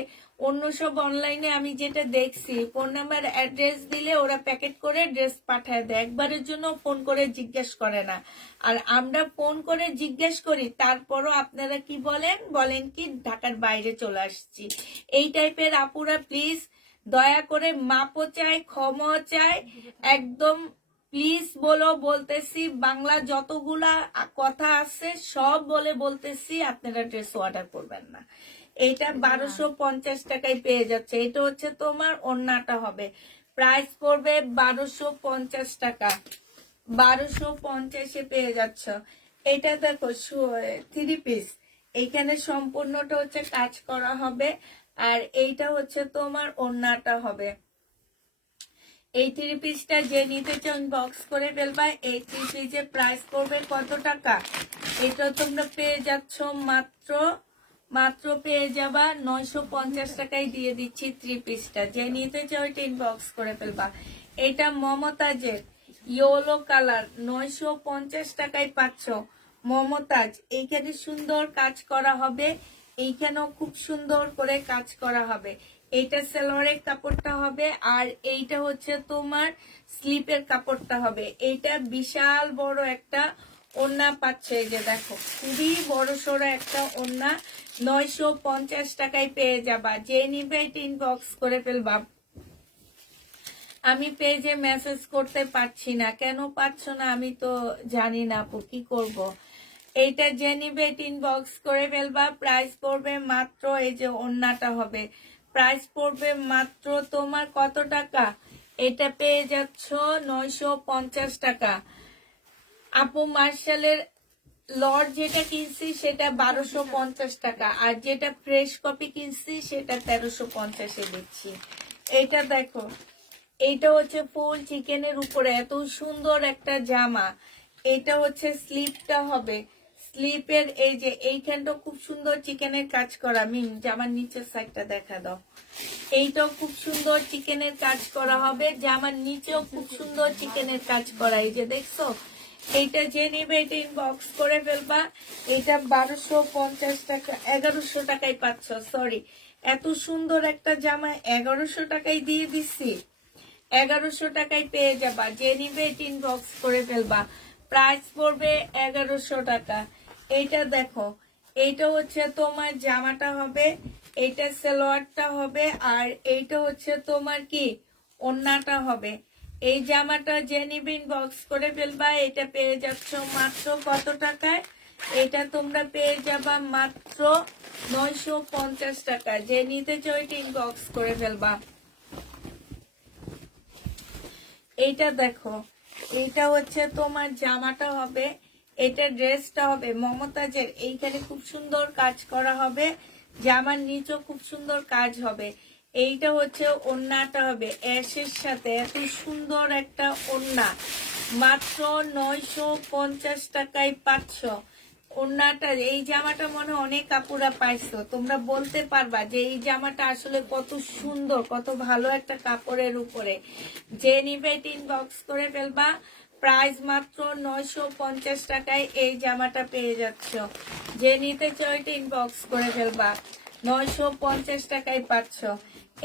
অন্য সব অনলাইনে আমি যেটা দেখছি ফোন নাম্বার অ্যাড্রেস দিলে ওরা প্যাকেট করে ড্রেস পাঠায় দেয়, একবারের জন্য ফোন করে জিজ্ঞেস করে না। আর আমরা ফোন করে জিজ্ঞেস করি, তারপরও আপনারা কি বলেন, বলেন কি ঢাকার বাইরে চলে আসছি। এই টাইপের আপুরা প্লিজ দয়া করে মাপও চাই, ক্ষমাও চাই, একদম প্লিজ বলতেছি, বাংলা যতগুলা কথা আছে সব বলতেছি, আপনারা ড্রেস অর্ডার করবেন না। এইটা 1250 টাকায় পেয়ে যাচ্ছে। এটা হচ্ছে তোমার ওড়নাটা হবে, প্রাইস পড়বে 1250 টাকা, 1250-এ পেয়ে যাচ্ছ। এটা দেখো 3 পিস, এইখানে সম্পূর্ণটা হচ্ছে কাজ করা হবে, আর এইটা হচ্ছে তোমার ওড়নাটা হবে। এই 3 পিসটা যে নিতে চাও বক্স করে ফেলবা। এই 3 পিসের প্রাইস পড়বে কত টাকা, এটা তোমরা পেয়ে যাচ্ছ মাত্র পেয়ে যাবা 950 টাকায় দিয়ে দিচ্ছি 3 পিসটা। যে নিতে চাও এটা ইনবক্স করে ফেলবা। এটা মমতাজের ইয়েলো কালার, 950 টাকায় পাচ্ছ মমতাজ। এইখানে সুন্দর কাজ করা হবে, এইখানেও খুব সুন্দর করে কাজ করা হবে। এইটা সালোয়ারের কাপড়টা হবে, আর এইটা হচ্ছে তোমার স্লিপের কাপড়টা হবে। এইটা বিশাল বড় একটা ওড়না পাচ্ছে, এই যে দেখো খুবই বড় সড়ো একটা ওড়না, 950 টাকায় পেয়ে যাবা। যে নিবে এটা ইনবক্স করে ফেলবা। আমি পেজে মেসেজ করতে পারছি না, কেন পারছো না আমি তো জানি না আপু, কি করব। এইটা যে নিবে এটা ইনবক্স করে ফেলবা। প্রাইস পড়বে মাত্র, এই যে ওড়নাটা হবে, প্রাইস পড়বে মাত্র তোমার কত টাকা, এটা পেয়ে যাচ্ছ 950 টাকা। আপু মার্শালের লর্ড যেটা কিনছি সেটা 1250 টাকা, আর যেটা ফ্রেশ কপি কিনছি সেটা 1350-এ দিচ্ছি। এইটা দেখো, এইটা হচ্ছে ফুল চিকেনের উপরে এত সুন্দর একটা জামা। এটা হচ্ছে স্লিপটা হবে, স্লিপের এই যে এইখানটা খুব সুন্দর চিকেনের কাজ করা। মিন জামার নিচের সাইডটা দেখা দাও, এইটাও খুব সুন্দর চিকেনের কাজ করা হবে, জামার নিচেও খুব সুন্দর চিকেনের কাজ করা। এই যে দেখছো, এইটা যে নিবে এটা ইনবক্স করে ফেলবা। এটা 1250 টাকা, 1100 টাকায় পাচ্ছ। সরি, এত সুন্দর একটা জামা 1100 টাকায় দিয়ে দিচ্ছি, 1100 টাকায় পেয়ে যাবা। যে নিবে এটা ইনবক্স করে ফেলবা। প্রাইস পড়বে 1100 টাকা। এইটা দেখো, এইটা হচ্ছে তোমার জামাটা হবে, এইটা সালোয়ারটা হবে, আর এইটা হচ্ছে তোমার কি ওড়নাটা হবে। এই জামাটা যে নিবে ইনবক্স করে ফেলবা। এটা পেয়ে যাচ্ছ মাত্র কত টাকায়, এটা তোমরা পেয়ে যাবা মাত্র 950 টাকা। যে নিতে চাও এটা ইনবক্স করে ফেলবা। এইটা দেখো, এইটা হচ্ছে তোমার জামাটা হবে, এটা ড্রেসটা হবে মমতাজের। এইখানে খুব সুন্দর কাজ করা হবে, জামার নিচেও খুব সুন্দর কাজ হবে। এইটা হচ্ছে ওড়নাটা হবে অ্যাশের সাথে, এত সুন্দর একটা ওড়না, মাত্র 950 টাকায় পাচ্ছ ওড়নাটা। এই জামাটা মনে অনেক কাপুরা পাইছো, তোমরা বলতে পারবা যে এই জামাটা আসলে কত সুন্দর, কত ভালো একটা কাপড়ের উপরে। যে নিবে ইনবক্স করে ফেলবা। প্রাইস মাত্র 950 টাকায় এই জামাটা পেয়ে যাচ্ছ। যে নিতে চাও এটা ইনবক্স করে ফেলবা, 950 টাকায় পাচ্ছ।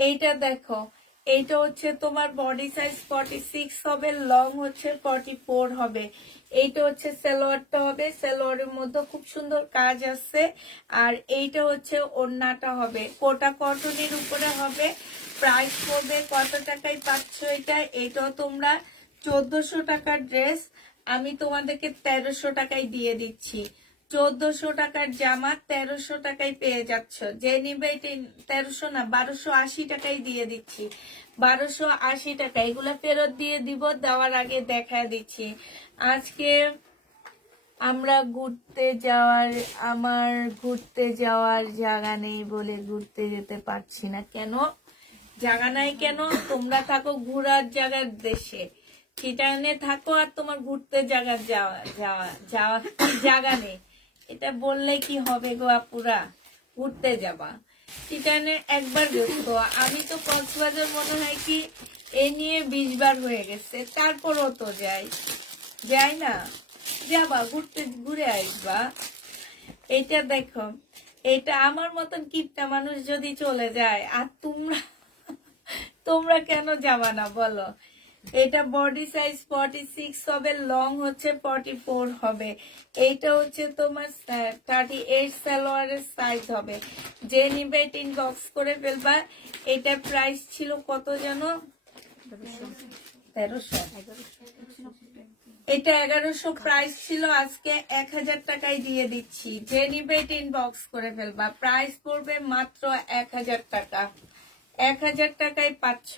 এইটা দেখো, এইটা হচ্ছে তোমার বডি সাইজ 46 হবে, লং হচ্ছে 44 হবে। এইটা হচ্ছে সালোয়ারটা হবে, সালোয়ারের মধ্যে খুব সুন্দর কাজ আছে, আর এইটা হচ্ছে ওড়নাটা হবে, কোটা কটনের উপরে হবে। প্রাইস পড়বে কত টাকায় পাচ্ছ এটা, এটাও তোমরা 1400 টাকার ড্রেস আমি তোমাদেরকে 1300 টাকায় দিয়ে দিচ্ছি। 1400 টাকার জামা 1300 টাকায় পেয়ে যাচ্ছ। যে নিবে এটা 1300 না 1280 টাকায় দিয়ে দিচ্ছি, 1280 টাকা। এগুলা ফেরত দিয়ে দিব, দেওয়ার আগে দেখা দিচ্ছি। আজকে আমরা আমার ঘুরতে যাওয়ার জায়গা নেই বলে ঘুরতে যেতে পারছি না। কেন জায়গা নাই কেন? তোমরা থাকো ঘোরার জায়গার দেশে, চিটাগাঙে থাকো, আর তোমার ঘুরতে জায়গার জায়গা নেই। এটা বললে কি হবে গো আপুরা, ঘুরতে যাবা। চিটানে একবার গেছো, আমি তো কক্সবাজার মনে হয় কি এ নিয়ে 20 বার হয়ে গেছে, তারপরও তো যাই না, যাবা ঘুরতে ঘুরে আসবা। এটা দেখো, এটা আমার মতন কিপটা মানুষ যদি চলে যায়, আর তোমরা তোমরা কেন যাবা না বলো। এটা বডি সাইজ 46 হবে, লং হচ্ছে 44 হবে। এইটা হচ্ছে তোমার 38 সালোয়ারের সাইজ হবে। যে নিবে ইনবক্স করে ফেলবা। এটা প্রাইস ছিল কত যেন, 1300। এটা 1100 প্রাইস ছিল, আজকে 1000 টাকায় দিয়ে দিচ্ছি। যে নিবে ইনবক্স করে ফেলবা। প্রাইস পড়বে মাত্র 1000 টাকা। 1000 টাকায় পাচ্ছ,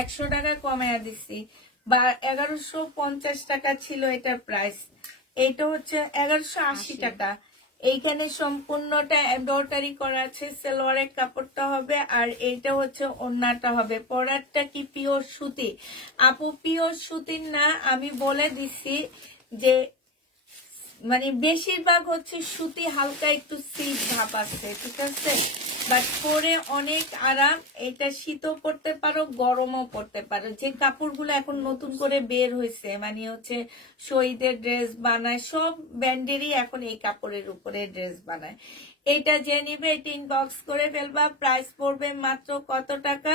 100 টাকা কমায়া দিছি। বা 1150 টাকা ছিল এটার প্রাইস, এটা হচ্ছে 1180 টাকা। এইখানে সম্পূর্ণটা এমব্রয়ডারি করা আছে, সালোয়ারের কাপড়টা হবে, আর এইটা হচ্ছে ওড়নাটা হবে। পরারটা কি পিওর সুতি? আপু পিওর সুতির না, আমি বলে দিছি যে মানে বেশিরভাগ হচ্ছে সুতি, হালকা একটু সিল্ক ভাব আছে, ঠিক আছে। বাট পরে অনেক আরাম। এটা শীতও পরতে পারো, গরমও পরতে পারো। যে কাপড়গুলো এখন নতুন করে বের হয়েছে, মানে হচ্ছে শহীদের ড্রেস বানায়, সব ব্যান্ডেরই এখন এই কাপড়ের উপরে ড্রেস বানায়। এটা যে নিবে এটা ইনবক্স করে ফেলবা। প্রাইস পড়বে মাত্র কত টাকা?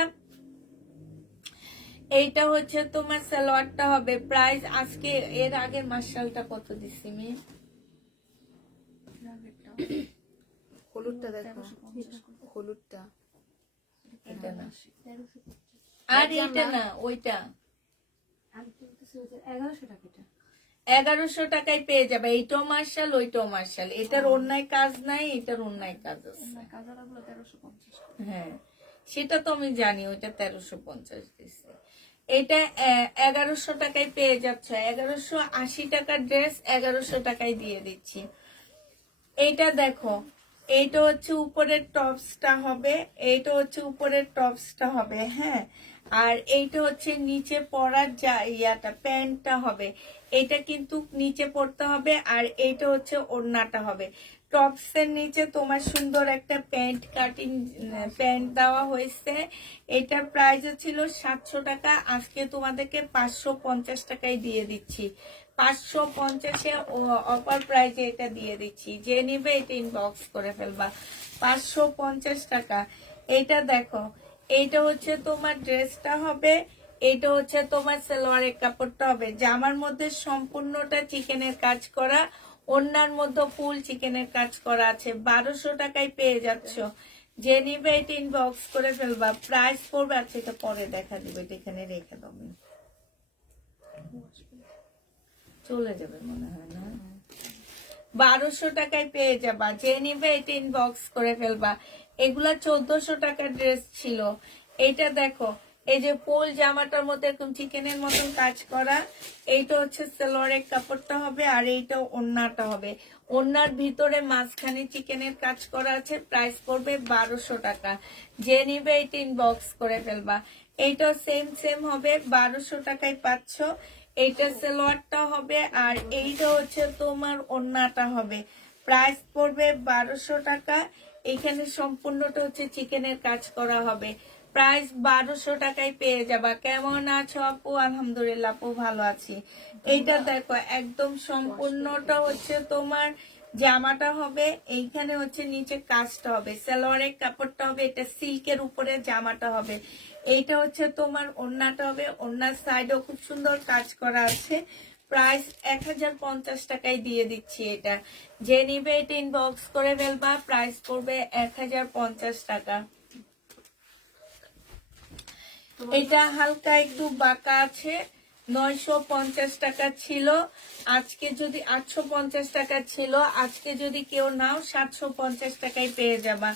এইটা হচ্ছে তোমার সালোয়ারটা হবে। প্রাইস আজকে এর আগের মার্শালটা কত দিছি মেয়ে? হলুদটা দেখো, হলুদটা এটা না, আর এটা না, ওইটা 1100 টাকায় পেয়ে যাবে। এইটাও মার্শাল, ওইটাও মার্শাল। এটার অন্যায় কাজ নাই, এটার অন্যায় কাজ আছে। হ্যাঁ সেটা তো আমি জানি, ওইটা 1350 দিচ্ছে। এটা 1100 টাকায় পেয়ে যাচ্ছ। 1180 টাকার ড্রেস 1100 টাকায় দিয়ে দিচ্ছি। এইটা দেখো, এইটা হচ্ছে উপরের টপসটা হবে, এইটা হচ্ছে উপরের টপসটা হবে, হ্যাঁ। আর এইটা হচ্ছে নিচে পরার যা ইয়াটা প্যান্টটা হবে, এটা কিন্তু নিচে পড়তে হবে। আর এইটা হচ্ছে ওড়নাটা হবে। টপসের নিচে তোমার সুন্দর একটা প্যান্ট কাটিং প্যান্ট দেওয়া হয়েছে। এটার প্রাইস ছিল 700 টাকা, আজকে তোমাদেরকে 550 টাকায় দিয়ে দিচ্ছি। 550-এ অফার প্রাইজে এটা দিয়ে দিচ্ছি। যে নিবে এটা ইনবক্স করে ফেলবা। 550 টাকা। এটা দেখো, এইটা হচ্ছে তোমার ড্রেসটা হবে, এটা হচ্ছে তোমার সালোয়ারের কাপড়টা হবে। জামার মধ্যে সম্পূর্ণটা চিকেনের কাজ করা, ওড়নার মধ্যে ফুল চিকেনের কাজ করা আছে। 1200 টাকায় পেয়ে যাচ্ছ। যে নিবে এটা ইনবক্স করে ফেলবা। প্রাইস পড়বে, আচ্ছা এটা পরে দেখা দিবে, এটা এখানে রেখে দেবো, চলে যাবে মনে হয় না। 1200 টাকায় পেয়ে যাবা। যে নিবে এটা ইনবক্স করে ফেলবা। এগুলা 1400 টাকার ড্রেস ছিল। এটা দেখো, এই যে পোল জামাটার মধ্যে এরকম চিকেনের মতন কাজ করা, এইটা হচ্ছে সালোয়ারের কাপড়টা হবে, আর এইটা ওড়নাটা হবে। ওড়নার ভিতরে মাঝখানে চিকেনের কাজ করা আছে। প্রাইস পড়বে 1200 টাকা। যে নিবে এটা ইনবক্স করে ফেলবা। এইটা সেম হবে, 1200 টাকায় পাচ্ছ। এইটা সালোয়ারটা হবে, আর এইটা হচ্ছে তোমার ওড়নাটা হবে। প্রাইস পড়বে 1200 টাকা। এখানে সম্পূর্ণটা হচ্ছে চিকেনের কাজ করা হবে। প্রাইস 1200 টাকায় পেয়ে যাবা। কেমন আছো আপু? আলহামদুলিল্লাহ আপু ভালো আছি। এইটা দেখো, একদম সম্পূর্ণটা হচ্ছে তোমার জামাটা হবে, এইখানে হচ্ছে নিচে কাজটা হবে, সালোয়ারের কাপড়টা হবে, এটা সিল্কের উপরে জামাটা হবে। এইটা হচ্ছে তোমার ওড়নাটা হবে, ওড়নার সাইডেও খুব সুন্দর কাজ করা আছে। প্রাইস 1050 টাকায় দিয়ে দিচ্ছি এটা। যে নিবে এটা ইনবক্স করে ফেলবা। প্রাইস পড়বে 1050 টাকা। এটা হালকা একটু বাঁকা আছে, 950 টাকা ছিল, আজকে যদি 850 টাকা ছিল, আজকে যদি কেউ নাও 750 টাকায় পেয়ে যাবা।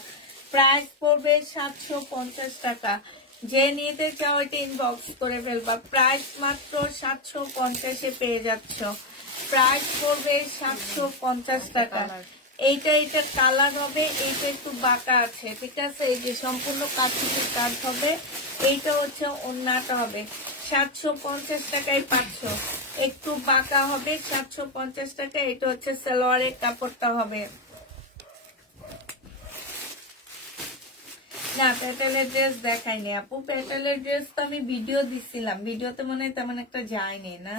প্রাইস পড়বে 750 টাকা। যে নিতে চাও এটা ইনবক্স করে ফেলবা। প্রাইস মাত্র 750-এ পেয়ে যাচ্ছ। প্রাইস পড়বে 750 টাকা। এইটা কালার হবে, এইটা একটু বাঁকা আছে, ঠিক আছে। এই যে সম্পূর্ণ কাঠের কাজ হবে, এইটা হচ্ছে ওড়নাটা হবে। 750 টাকায় পাচ্ছ। একটু বাঁকা হবে, 750 টাকা। এটা হচ্ছে সালোয়ারের কাপড়টা হবে। না প্যাটেলের ড্রেস দেখাইনি আপু, প্যাটেলের ড্রেস তো আমি ভিডিও দিছিলাম, ভিডিওতে মনে হয় তেমন একটা যায়নি না,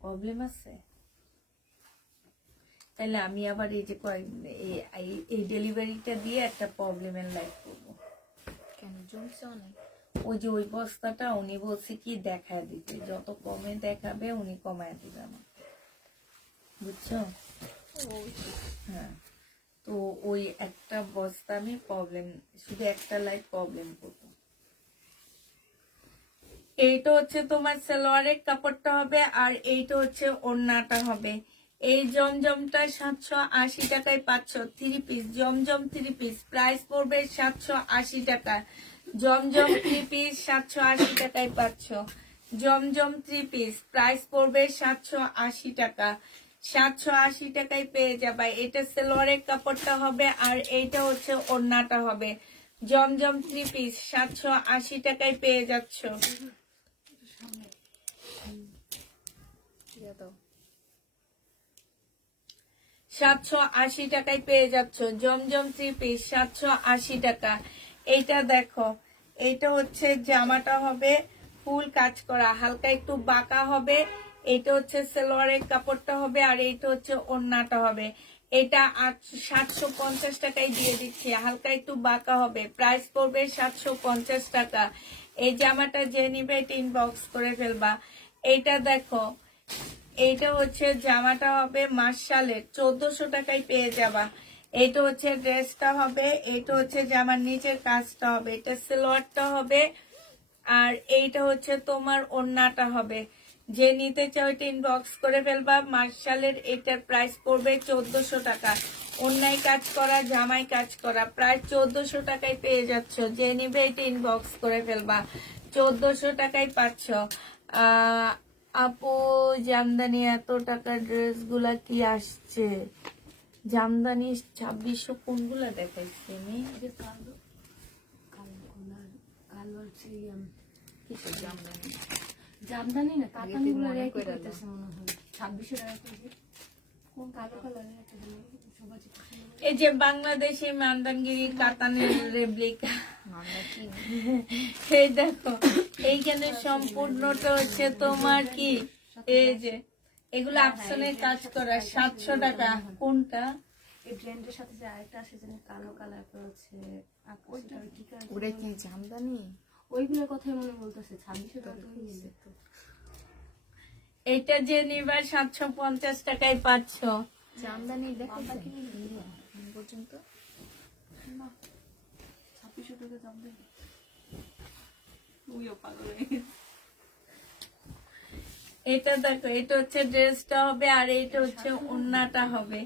প্রবলেম আছে। তাহলে আমি আবার এই যে এই ডেলিভারিটা দিয়ে একটা প্রবলেমের লাইফ করবো। কেন জমছে অনেক? ওই যে ওই বস্তাটা উনি বলছে কি দেখায় দিতে, যত কমে দেখাবে উনি কমায় দিবে আমাকে, বুঝছো? হ্যাঁ, তো ওই একটা বস্তা আমি প্রবলেম, শুধু একটা লাইফ প্রবলেম করবো। এইটা হচ্ছে তোমার সালোয়ারের কাপড়টা হবে, আর এইটা হচ্ছে ওড়নাটা হবে। এই জমজমটা 780 টাকায় পাচ্ছ, 3 পিস জমজম 3 পিস, প্রাইস পড়বে 780 টাকা। জমজম 3 পিস 780 টাকায় পাচ্ছ, জমজম 3 পিস, প্রাইস পড়বে 780 টাকা। 780 টাকায় পেয়ে যাবে। এটা সালোয়ারের কাপড়টা হবে, আর এইটা হচ্ছে ওড়নাটা হবে। জমজম 3 পিস 780 টাকায় পেয়ে যাচ্ছ। 780 টাকায় পেয়ে যাচ্ছ জমজম 3 পিস 780 টাকা। এইটা দেখো, এইটা হচ্ছে জামাটা হবে ফুল কাজ করা, হালকা একটু বাঁকা হবে। এটা হচ্ছে সালোয়ারের কাপড়টা হবে, আর এইটা হচ্ছে ওড়নাটা হবে। এটা 750 টাকায় দিয়ে দিচ্ছি, হালকা একটু বাঁকা হবে, প্রাইস পড়বে 750 টাকা। এই জামাটা যে নিবে এটা ইনবক্স করে ফেলবা। এইটা দেখো, এইটা হচ্ছে জামাটা হবে মার্শালের, 1400 টাকায় পেয়ে যাবা। এইটা হচ্ছে ড্রেসটা হবে, এইটা হচ্ছে জামার নিচের কাজটা হবে, এটা সালোয়ারটা হবে, আর এইটা হচ্ছে তোমার ওড়নাটা হবে। যে নিতে চাও এটা ইনবক্স করে ফেলবা। মার্শালের এটার প্রাইস পড়বে 1400 টাকা। অন্যায় কাজ করা, জামাই কাজ করা, প্রায় 1400 টাকায় পেয়ে যাচ্ছ। যে নিবে এটা ইনবক্স করে ফেলবা, 1400 টাকায় পাচ্ছ। আপু জামদানি এত টাকার ড্রেস গুলা কি আসছে? জামদানি 2600 কোনগুলা দেখাইছি আমি? জামদানি না কাতানগুলো রেখে করতেছে মনে হয় 2600 টাকা কেজি। কোন কালো কালারের একটা সবাই এই যে বাংলাদেশি মান্দানগিরি কাতানের রেপ্লিকা, এই দেখো এইখানে সম্পূর্ণটা হচ্ছে তোমার কি, এই যে এগুলো আফসানের কাজ করা 700 টাকা। কোনটা? এই ব্র্যান্ডের সাথে যে আরেকটা আছে যেন কালো কালার আছে, ওইটা কি কাজ? ওটা কি জামদানি? ওইগুলোর কথাই মনে বলতেছে 2600 টাকা হয়েছে তো। এটা যে নিবা 750 টাকায় পাচ্ছ। জামদানি দেখো পর্যন্ত 2600 টাকা জামদানি। ওইও পাগল হয়ে গেছে। এটা দেখো, এটা হচ্ছে ড্রেসটা হবে, আর এটা হচ্ছে ওড়নাটা হবে।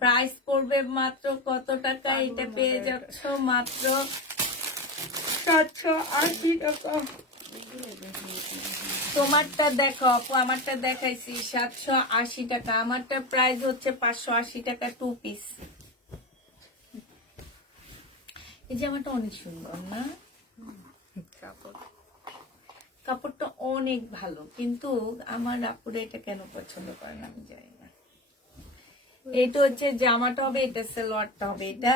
প্রাইস পড়বে মাত্র কত টাকা? এটা পেয়ে যাচ্ছ মাত্র 780 টাকা। তোমারটা দেখো আপু, আমারটা দেখাইছি 780 টাকা, আমারটা প্রাইস হচ্ছে 580 টাকা 2 পিস। এই জামাটা অনেক সুন্দর না? কাপড়টা অনেক ভালো, কিন্তু আমার আপুরা এটা কেন পছন্দ করে না আমি জানি না। এটা হচ্ছে জামাটা হবে, এটা সালোয়ারটা হবে, এটা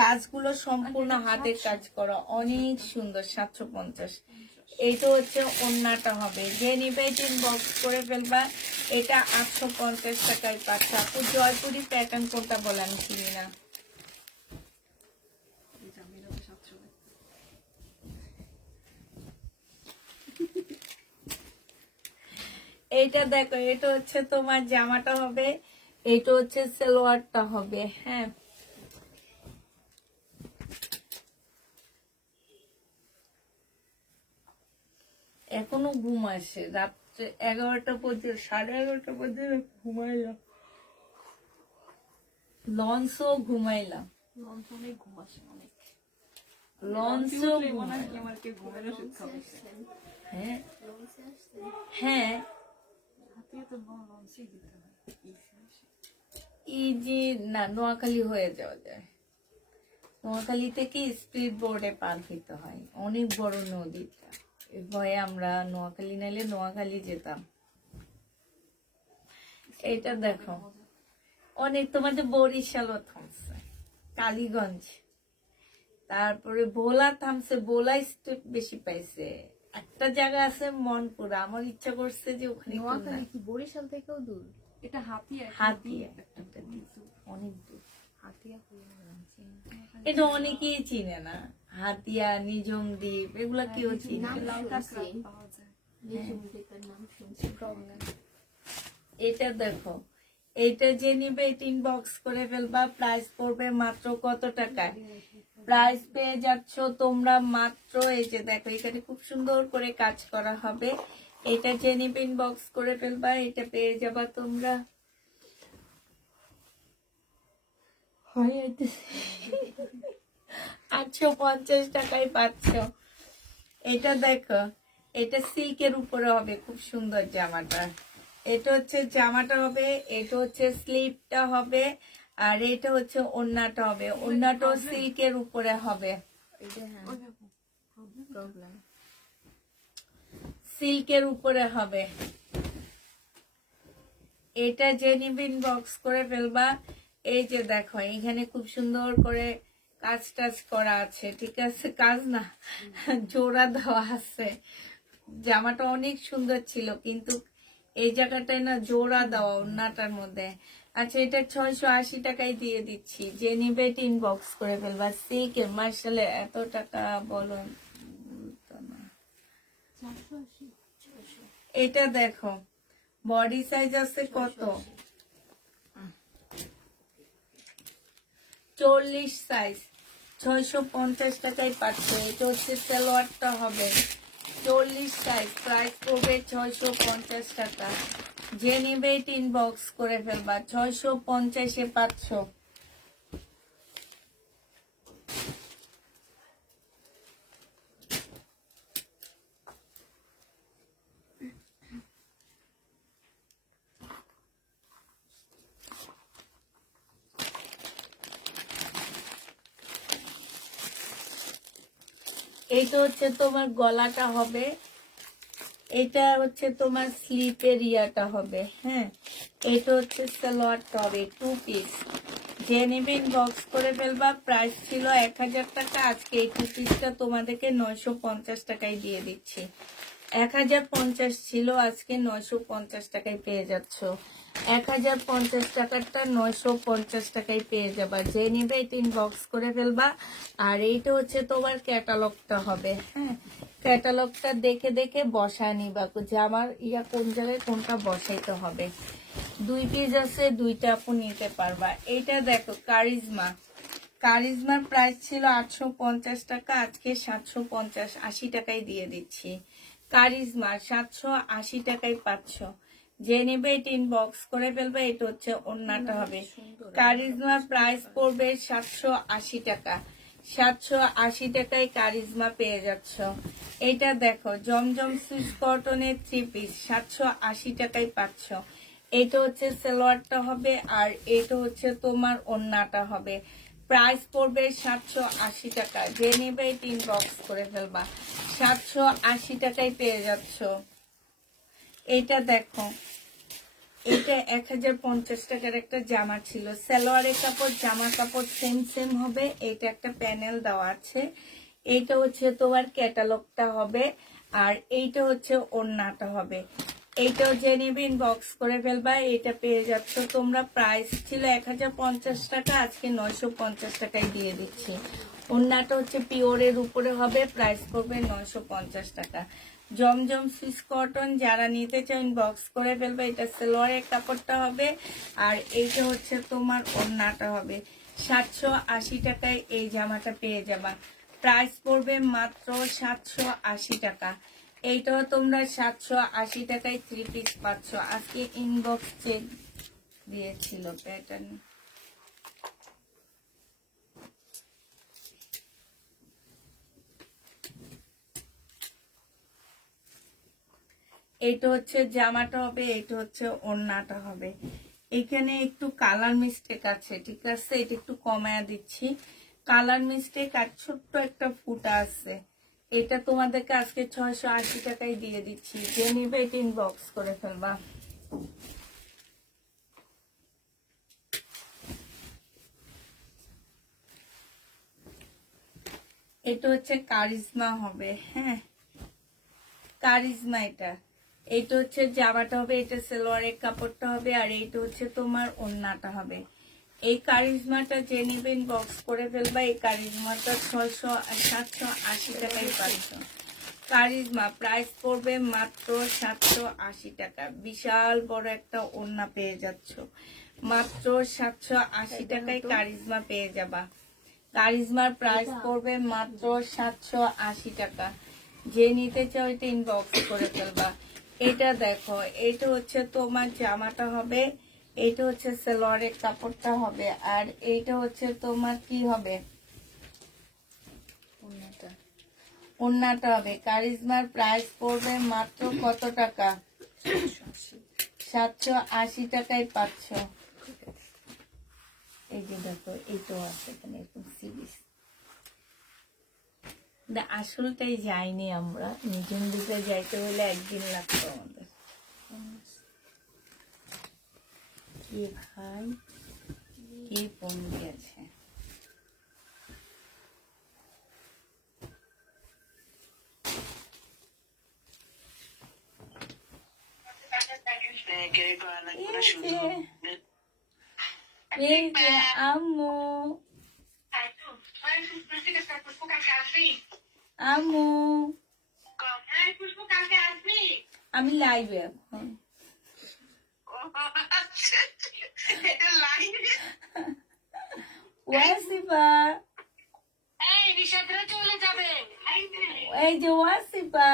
কাজগুলো সম্পূর্ণ হাতের কাজ করা, অনেক সুন্দর। 750। এইটা হচ্ছে ওড়নাটা হবে। যে নিবে ইনবক্স করে ফেলবা। এটা 850 টাকায় পাচ্ছে। আপু জয়পুরি প্যাটার্ন কোনটা বলে আমি চিনি না। এইটা দেখো, এটা হচ্ছে তোমার জামাটা হবে, এইটা হচ্ছে সালোয়ারটা হবে। হ্যাঁ, এখনো ঘুম আসে, রাত্রে 11টা পর্যন্ত, 11:30 পর্যন্ত ঘুমাইলাম, লঞ্চও ঘুমাইলাম, অনেক ঘুম আসে অনেক। লঞ্চও হ্যাঁ হ্যাঁ। এই যে না, নোয়াখালী হয়ে যাওয়া যায়, নোয়াখালী থেকে স্পিড বোর্ডে পার হইতে হয়, অনেক বড় নদীটা, এই ভয়ে আমরা নোয়াখালী নাইলে নোয়াখালী যেতাম। এটা দেখো, অনেক তোমাদের বরিশালও থামছে, কালীগঞ্জ, তারপরে ভোলা থামছে, ভোলা স্টেপ বেশি পাইছে। একটা জায়গা আছে মনপুরা, আমার ইচ্ছা করছে যে ওখানে একটু নোয়াখালী যাই। কি বরিশাল থেকেও দূর? এটা হাতিয়া, হাতিয়া একটা দিছে, অনেক দূর। হাতিয়া হয়ে এটা অনেকেই চিনে না, হাতিয়া, নিজম দ্বীপ এগুলা কেউ চিনে নাম না। লাউ শুনছি। কাঁকড়া পাওয়া যায়। নাম শুনছি প্রবলেম। এটা দেখো, এটা যে নিবে এটা ইনবক্স করে ফেলবা, প্রাইস পড়বে মাত্র কত টাকা? প্রাইস পেয়ে যাচ্ছ তোমরা মাত্র, এই যে দেখো এখানে খুব সুন্দর করে কাজ করা হবে। এটা যে নিবে ইনবক্স করে ফেলবা, এটা পেয়ে যাবা তোমরা 850 টাকায় পাচ্ছ। এটা দেখো, এটা সিল্কের উপরে হবে, খুব সুন্দর জামাটা। এটা হচ্ছে জামাটা হবে, এটা হচ্ছে স্লিপটা হবে, আর এটা হচ্ছে ওড়নাটা হবে। ওড়নাটাও সিল্কের উপরে হবে, এটা হ্যাঁ প্রবলেম। সিল্কের উপরে হবে। এটা যে নিবে ইনবক্স করে ফেলবা। এই যে দেখো এখানে খুব সুন্দর করে কাজ টাজ করা আছে, ঠিক আছে, কাজ না জোড়া দেওয়া আছে। জামাটা অনেক সুন্দর ছিল, কিন্তু এই জায়গাটায় না জোড়া দেওয়া ওড়নাটার মধ্যে। আচ্ছা, এটা 680 টাকায় দিয়ে দিচ্ছি, যে নিবে এটা ইনবক্স করে ফেলবা। সিল্কের মার্শালে এত টাকা বলো তো না। এটা দেখো বডি সাইজ আছে কত, 40 সাইজ, 650 টাকায় পাচ্ছ। এটা হচ্ছে সালোয়ারটা হবে, 40 সাইজ, প্রাইস পড়বে 650 টাকা। যে নিবে এটা ইনবক্স করে ফেলবা, 650-এ পাচ্ছ। এইটা হচ্ছে তোমার গলাটা হবে, এটা হচ্ছে তোমার স্লিপের ইয়াটা হবে, হ্যাঁ। এটা হচ্ছে সালোয়ারটা হবে, 2 পিস। যে নেবে ইনবক্স করে ফেলবা। প্রাইস ছিল 1000 টাকা, আজকে এই 2 পিসটা তোমাদেরকে 950 টাকায় দিয়ে দিচ্ছি। 1050 ছিল, আজকে 950 টাকায় পেয়ে যাচ্ছ। 1050 টাকারটা 950 টাকায় পেয়ে যাবা। যে নিবে এটা ইনবক্স করে ফেলবা। আর এইটা হচ্ছে তোমার ক্যাটালগটা হবে, হ্যাঁ। ক্যাটালগটা দেখে দেখে বসায় নিবা যে আমার ইয়া কোন জায়গায় কোনটা বসাইতে হবে। 2 পিস আছে, 2টা আপু নিতে পারবা। এইটা দেখো কারিজমা, কারিজমার প্রাইস ছিল 850 টাকা, আজকে 750, 80 টাকায় দিয়ে দিচ্ছি। কারিজমা 780 টাকায় পাচ্ছ। যে নেবে এটা ইনবক্স করে ফেলবে। এটা হচ্ছে ওড়নাটা হবে। কারিজমার প্রাইস পড়বে 780 টাকা, 780 টাকায় কারিজমা পেয়ে যাচ্ছ। এটা দেখো জমজম সুইস কটনের 3 পিস, 780 টাকায় পাচ্ছ। এটা হচ্ছে সালোয়ারটা হবে, আর এটা হচ্ছে তোমার ওড়নাটা হবে। প্রাইস পড়বে 780 টাকা। যে নেবে এটা ইনবক্স করে ফেলবা, 780 টাকায় পেয়ে যাচ্ছ। এটা দেখো, এটা 1050 টাকার একটা জামা ছিল। সালোয়ারের কাপড় জামা কাপড় সেম সেম হবে। এটা একটা প্যানেল দেওয়া আছে। এইটা হচ্ছে তোমার ক্যাটালগটা হবে, আর এইটা হচ্ছে ওড়নাটা হবে। এইটাও যে নেবে ইনবক্স করে ফেলবা। এটা পেয়ে যাচ্ছ তোমরা। প্রাইস ছিল 1050 টাকা, আজকে 950 টাকায় দিয়ে দিচ্ছি। ওড়নাটা হচ্ছে পিওরের উপরে হবে, প্রাইস পড়বে 950 টাকা। জমজম সুইস কটন যারা নিতে চান ইনবক্স করে ফেলবে। এটা সালোয়ারের কাপড়টা হবে, আর এইটা হচ্ছে তোমার ওড়নাটা হবে। 780 টাকায় এই জামাটা পেয়ে যাবা। প্রাইস পড়বে মাত্র 780 টাকা। এইটাও তোমরা 780 টাকায় 3 পিস পাচ্ছ। আজকে ইনবক্স চেক দিয়েছিল প্যাটার্ন। এইটা হচ্ছে জামাটা হবে, এইটা হচ্ছে ওড়নাটা হবে। এখানে একটু কালার মিস্টেক আছে, ঠিক আছে, এটা একটু কমায়া দিচ্ছি। কালার মিস্টেক আর ছোট্ট একটা ফুটা আছে। এটা তোমাদেরকে আজকে 680 টাকায় দিয়ে দিচ্ছি। যে নিবে এটা ইনবক্স করে ফেলবা। এটা হচ্ছে কারিজমা হবে, হ্যাঁ কারিজমা এটা। এইটা হচ্ছে জামাটা হবে, এটা সালোয়ারের কাপড়টা হবে, আর এইটা হচ্ছে তোমার ওড়নাটা হবে। এই কারিজমাটা যে নিবেন বক্স করে ফেলবা। এই কারিজমাটা 780 টাকায় পাচ্ছ। কারিজমা প্রাইস পড়বে মাত্র 780 টাকা। বিশাল বড় একটা ওড়না পেয়ে যাচ্ছ মাত্র 780 টাকায়। কারিজমা পেয়ে যাবা। কারিজমার প্রাইস পড়বে মাত্র 780 টাকা। যে নিতে চাও এটা ইনবক্স করে ফেলবা। এটা দেখো, এটা হচ্ছে তোমার জামাটা হবে, এটা হচ্ছে সালোয়ারের কাপড়টা হবে, আর এইটা হচ্ছে তোমার কি হবে, ওড়নাটা। ওড়নাটা হবে। কারিজমার প্রাইস পড়বে মাত্র কত টাকা? 780 টাকায় পাচ্ছ। এই যে দেখো, এইটাও আছে এখানে এরকম সিরিজ। আসলটাই যাইনি আমরা, নিজের দিকে যাইতে হলে একদিন লাগতো আমাদের। কে ভাই কে ফোন দিয়েছে? এই যে আম্মু, আম্মু আমি লাইভে এখন। ওয়াসিফা, এই যে ওয়াসিফা,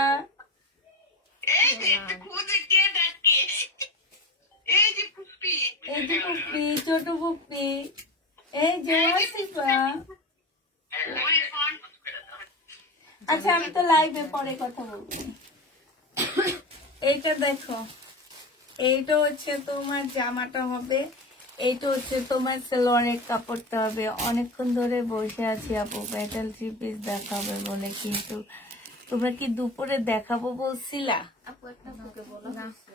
এই যে পুপ্পি, ছোট পুপ্পি, এই যে ওয়াসিফা। আচ্ছা আমি তো লাইভে পরে কথা বলবো। এইটা দেখো, এইটা হচ্ছে তোমার জামাটা হবে, এইটা হচ্ছে তোমার সালোয়ারের কাপড়টা হবে। অনেকক্ষণ ধরে বসে আছি আপু ব্যাটাল 3 পিস দেখাবে বলে, কিন্তু তোমরা কি দুপুরে দেখাবো বলছিলা? আপু একটা আপুকে বলা হয়েছে,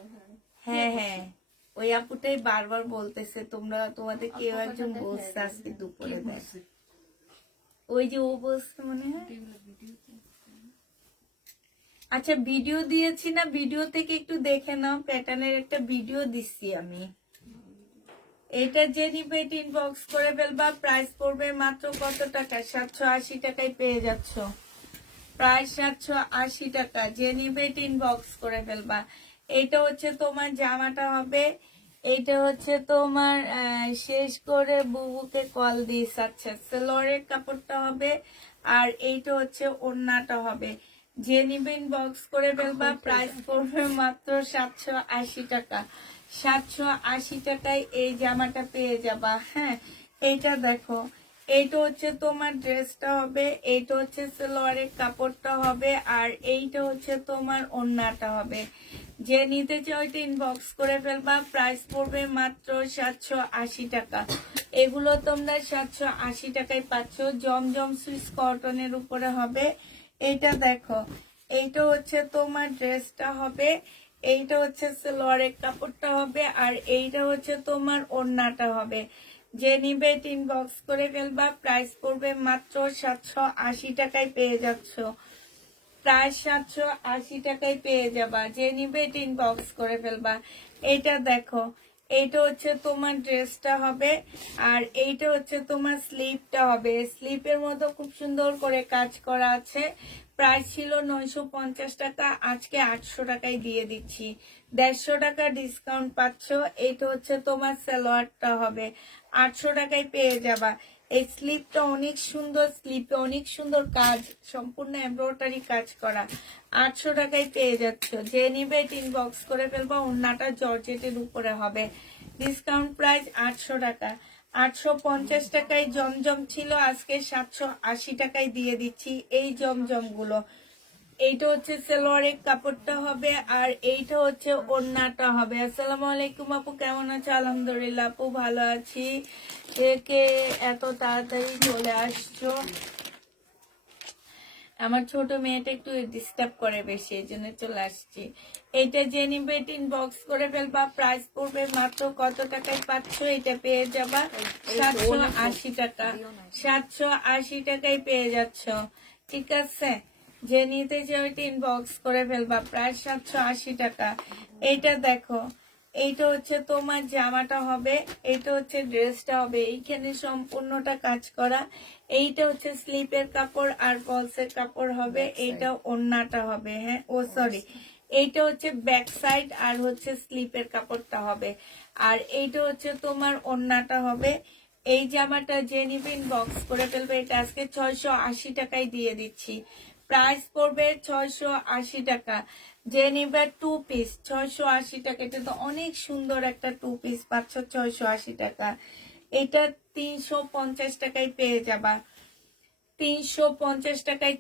হ্যাঁ হ্যাঁ, ওই আপুটাই বারবার বলতেছে তোমরা, তোমাদের কেউ একজন বলছে আজকে দুপুরে দেখ। ওই যে ও বলছে মনে হয়। আচ্ছা ভিডিও দিয়েছি না, ভিডিও থেকে একটু দেখে নাও। প্যাটার্নের একটা ভিডিও দিচ্ছি আমি। এটা যে নিবে এটা ইনবক্স করে ফেলবা। প্রাইস পড়বে মাত্র কত টাকা? 780 টাকায় পেয়ে যাচ্ছ। প্রায় 780 টাকা। যে নিবে এটা ইনবক্স করে ফেলবা। এটা হচ্ছে তোমার জামাটা হবে, এইটা হচ্ছে তোমার শেষ করে বুবুকে কল দিস। আচ্ছা সালোয়ারের কাপড়টা হবে, আর এইটা হচ্ছে ওড়নাটা হবে। যে নিবে ইনবক্স করে ফেলবা। প্রাইস পড়বে মাত্র 780 টাকা। 780 টাকায় এই জামাটা পেয়ে যাবা। হ্যাঁ এইটা দেখো, এইটা হচ্ছে তোমার ড্রেসটা হবে, এইটা হচ্ছে সালোয়ারের কাপড়টা হবে, আর এইটা হচ্ছে তোমার ওড়নাটা হবে। যে নিতে চাও এটা ইনবক্স করে ফেলবা। প্রাইস পড়বে মাত্র 780 টাকা। এগুলো তোমরা 780 টাকায় পাচ্ছ। জমজম সুইস কটনের উপরে হবে। এইটা দেখো, এইটা হচ্ছে তোমার ড্রেসটা হবে, এইটা হচ্ছে সালোয়ারের কাপড়টা হবে, আর এইটা হচ্ছে তোমার ওড়নাটা হবে। যে নিবে ইনবক্স করে ফেলবা। প্রাইস পড়বে মাত্র 780 টাকায় পেয়ে যাচ্ছ। প্রায় 780 টাকায় পেয়ে যাবা। যে নিবে ইনবক্স করে ফেলবা। এইটা দেখো, এইটা হচ্ছে তোমার ড্রেসটা হবে, আর এইটা হচ্ছে তোমার স্লিপটা হবে। স্লিপের মধ্যে খুব সুন্দর করে কাজ করা আছে। প্রাইস ছিল 950 টাকা, আজকে 800 টাকায় দিয়ে দিচ্ছি। 150 টাকা ডিসকাউন্ট পাচ্ছ। এইটা হচ্ছে তোমার সালোয়ারটা হবে, 800 টাকায় পেয়ে যাবা। এই স্লিপটা অনেক সুন্দর, স্লিপে অনেক সুন্দর কাজ, সম্পূর্ণ এমব্রয়ডারি কাজ করা। 800 টাকায় পেয়ে যাচ্ছ। যে নিবে ইনবক্স করে ফেলবা। ওড়নাটা জর্জেটের উপরে হবে। ডিসকাউন্ট প্রাইস 800 টাকা। 850 টাকায় জমজম ছিল, আজকে 780 টাকায় দিয়ে দিচ্ছি এই জমজম গুলো। এইটা হচ্ছে সালোয়ারের কাপড়টা হবে, আর এইটা হচ্ছে ওড়নাটা হবে। আসসালামু আলাইকুম আপু, কেমন আছো? আলহামদুলিল্লাহ আপু ভালো আছি। কে এত তাড়াতাড়ি চলে আসছো? আমার ছোট মেয়েটা একটু ডিস্টার্ব করে বেশি, এই জন্য চলে আসছি। এইটা যে নিবে ইনবক্স করে ফেলবা। প্রাইস পড়বে মাত্র কত টাকায় পাচ্ছ? এটা পেয়ে যাবা 780 টাকা। 780 টাকায় পেয়ে যাচ্ছ। ঠিক আছে, যে নিতে চাও ওইটা ইনবক্স করে ফেলবা। প্রায় 780 টাকা। এইটা দেখো, এইটা হচ্ছে তোমার জামাটা হবে, এইটা হচ্ছে ড্রেসটা হবে, এইখানে সম্পূর্ণটা কাজ করা। এইটা হচ্ছে স্লিপের কাপড় আর ফলসের কাপড় হবে, এইটা ওড়নাটা হবে। হ্যাঁ, ও সরি, এইটা হচ্ছে ব্যাক সাইড আর হচ্ছে স্লিপের কাপড়টা হবে, আর এইটা হচ্ছে তোমার ওড়নাটা হবে। এই জামাটা যে নিবে ইনবক্স করে ফেলবে। এটা আজকে 680 টাকায় দিয়ে দিচ্ছি। প্রাইস পড়বে 680 টাকা। যে নিবে 2 পিস 680 টাকা। এটা তো অনেক সুন্দর একটা 2 পিস পাচ্ছ 680 টাকা। এটা 350 টাকায় পেয়ে যাবা। 350 টাকায়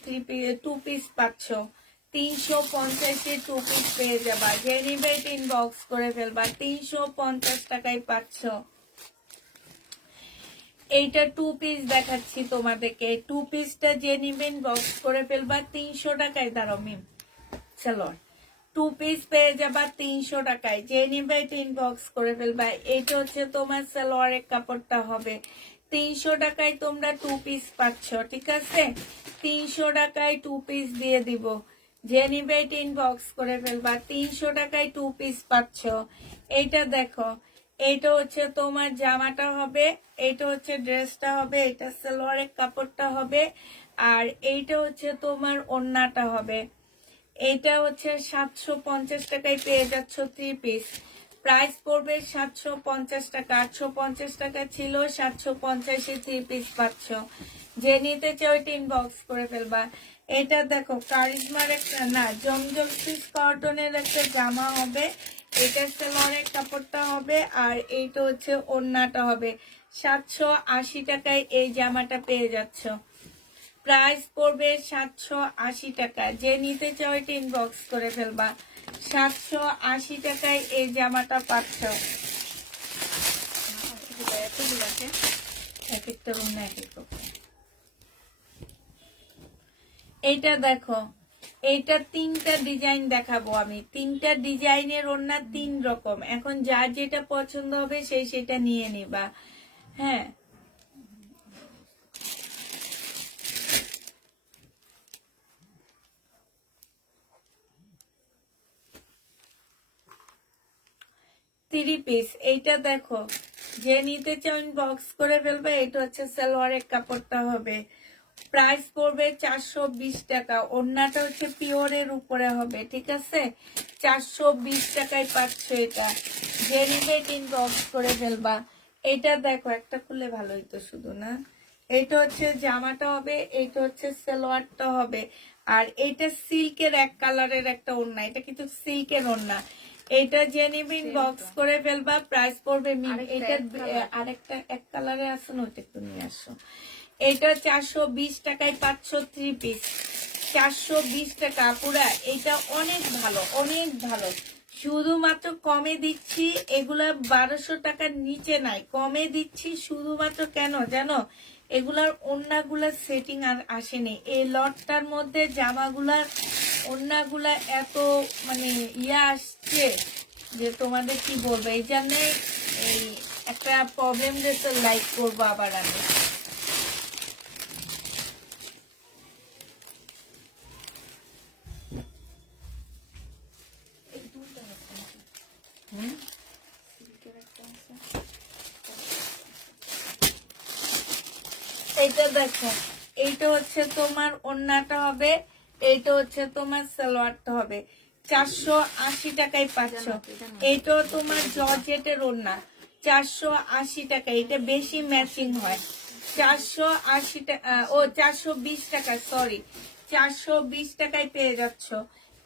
2 পিস পাচ্ছ। 350-এ 2 পিস পেয়ে যাবা। যে নিবে ইনবক্স করে ফেলবা। 350 টাকায় পাচ্ছ। এইটা 2 পিস দেখাচ্ছি তোমাদেরকে। 2 পিসটা যে নিবেন বক্স করে ফেলবা 300 টাকায়। দাঁড়াও মিম, চলো 2 পিস পেয়ে যাবা 300 টাকায়। যে নিবে এটা ইনবক্স করে ফেলবা। এটা হচ্ছে তোমার সালোয়ারের কাপড়টা হবে। 300 টাকায় তোমরা 2 পিস পাচ্ছ। ঠিক আছে, 300 টাকায় 2 পিস দিয়ে দিব। যে নিবে এটা ইনবক্স করে ফেলবা। 300 টাকায় 2 পিস পাচ্ছ। এইটা দেখো, এইটা হচ্ছে তোমার জামাটা হবে, এইটা হচ্ছে ড্রেসটা হবে, এটা সালোয়ারের কাপড়টা হবে, আর এইটা হচ্ছে তোমার ওড়নাটা হবে। এইটা হচ্ছে 750 টাকায় পেয়ে যাচ্ছ 3 পিস। প্রাইস পড়বে 750 টাকা। 850 টাকা ছিল, 750-এ 3 পিস পাচ্ছ। যে নিতে চাও এটা ইনবক্স করে ফেলবা। এটা দেখো, কারিজমার একটা না, জমজম সুইস কটনের একটা জামা হবে। এটা সালোয়ারের কাপড়টা হবে, আর এইটা হচ্ছে ওড়নাটা হবে। 780 টাকায় এই জামাটা পেয়ে যাচ্ছ। প্রাইস পড়বে 780 টাকা। যে নিতে চাও এটা ইনবক্স করে ফেলবা। 780 টাকায় এই জামাটা পাচ্ছ। এক একটা অন্য এক এক রকম। এইটা দেখো, এইটা 3টা ডিজাইন দেখাবো আমি। 3টা ডিজাইনের ওড়না 3 রকম। এখন যার যেটা পছন্দ হবে সেই সেটা নিয়ে নিবা। হ্যাঁ, থ্রি পিস। এইটা দেখো, যে নিতে চাও বক্স করে ফেলবে। এটা হচ্ছে সালোয়ারের কাপড়টা হবে। প্রাইস পড়বে 420 টাকা। ওড়নাটা হচ্ছে পিওরের উপরে হবে। ঠিক আছে, 420 টাকায় পাচ্ছ এটা। যে নিবে বক্স করে ফেলবা। এটা দেখো, একটা খুলে ভালো হইতো শুধু না। এটা হচ্ছে জামাটা হবে, এইটা হচ্ছে সালোয়ারটা হবে, আর এটা সিল্কের এক কালারের একটা ওড়না। এটা কিন্তু সিল্কের ওড়না। এটা যে নিবে বক্স করে ফেলবা। প্রাইস পড়বে এটা আরেকটা এক কালারে আসো না, ওটা একটু নিয়ে আসো। এটা 420 টাকায় পাচ্ছ 3 পিস। 420 টাকা পুরা। এটা অনেক ভালো, অনেক ভালো। শুধুমাত্র কমে দিচ্ছি, এগুলা 1200 টাকার নিচে নাই। কমে দিচ্ছি শুধুমাত্র কেন জানো? এগুলার ওড়নাগুলার সেটিং আর আসেনি। এই লটটার মধ্যে জামাগুলার ওড়নাগুলা এত মানে আসছে যে তোমাদের কি বলবো। এই জন্যে এই একটা প্রবলেম যেতে লাইক করবো আবার আমি। এইটা দেখো, এইটা হচ্ছে তোমার ওড়নাটা হবে, এইটা হচ্ছে তোমার সালোয়ারটা হবে। 480 টাকায় পাচ্ছ। এইটাও তোমার জর্জেটের ওড়না। 480 টাকা। এটা বেশি ম্যাচিং হয়। 480 টাকা, ও 420 টাকা, সরি, 420 টাকায় পেয়ে যাচ্ছ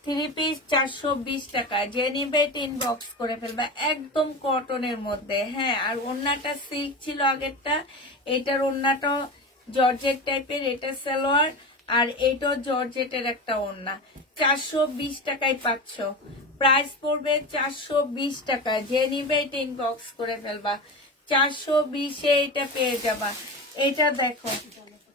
3 পিস। 420 টাকা। যে নিবে ইনবক্স করে ফেলবা। একদম কটনের মধ্যে। হ্যাঁ, আর ওড়নাটা সিল্ক ছিল আগেরটা, এটার ওড়নাটা জর্জেট টাইপের। এটা সালোয়ার, আর এইটাও জর্জেটের একটা ওড়না। 420 টাকায় পাচ্ছ। প্রাইস পড়বে 420 টাকা। যে নিবে এটা ইনবক্স করে ফেলবা। 420-এ এটা পেয়ে যাবা। এটা দেখো,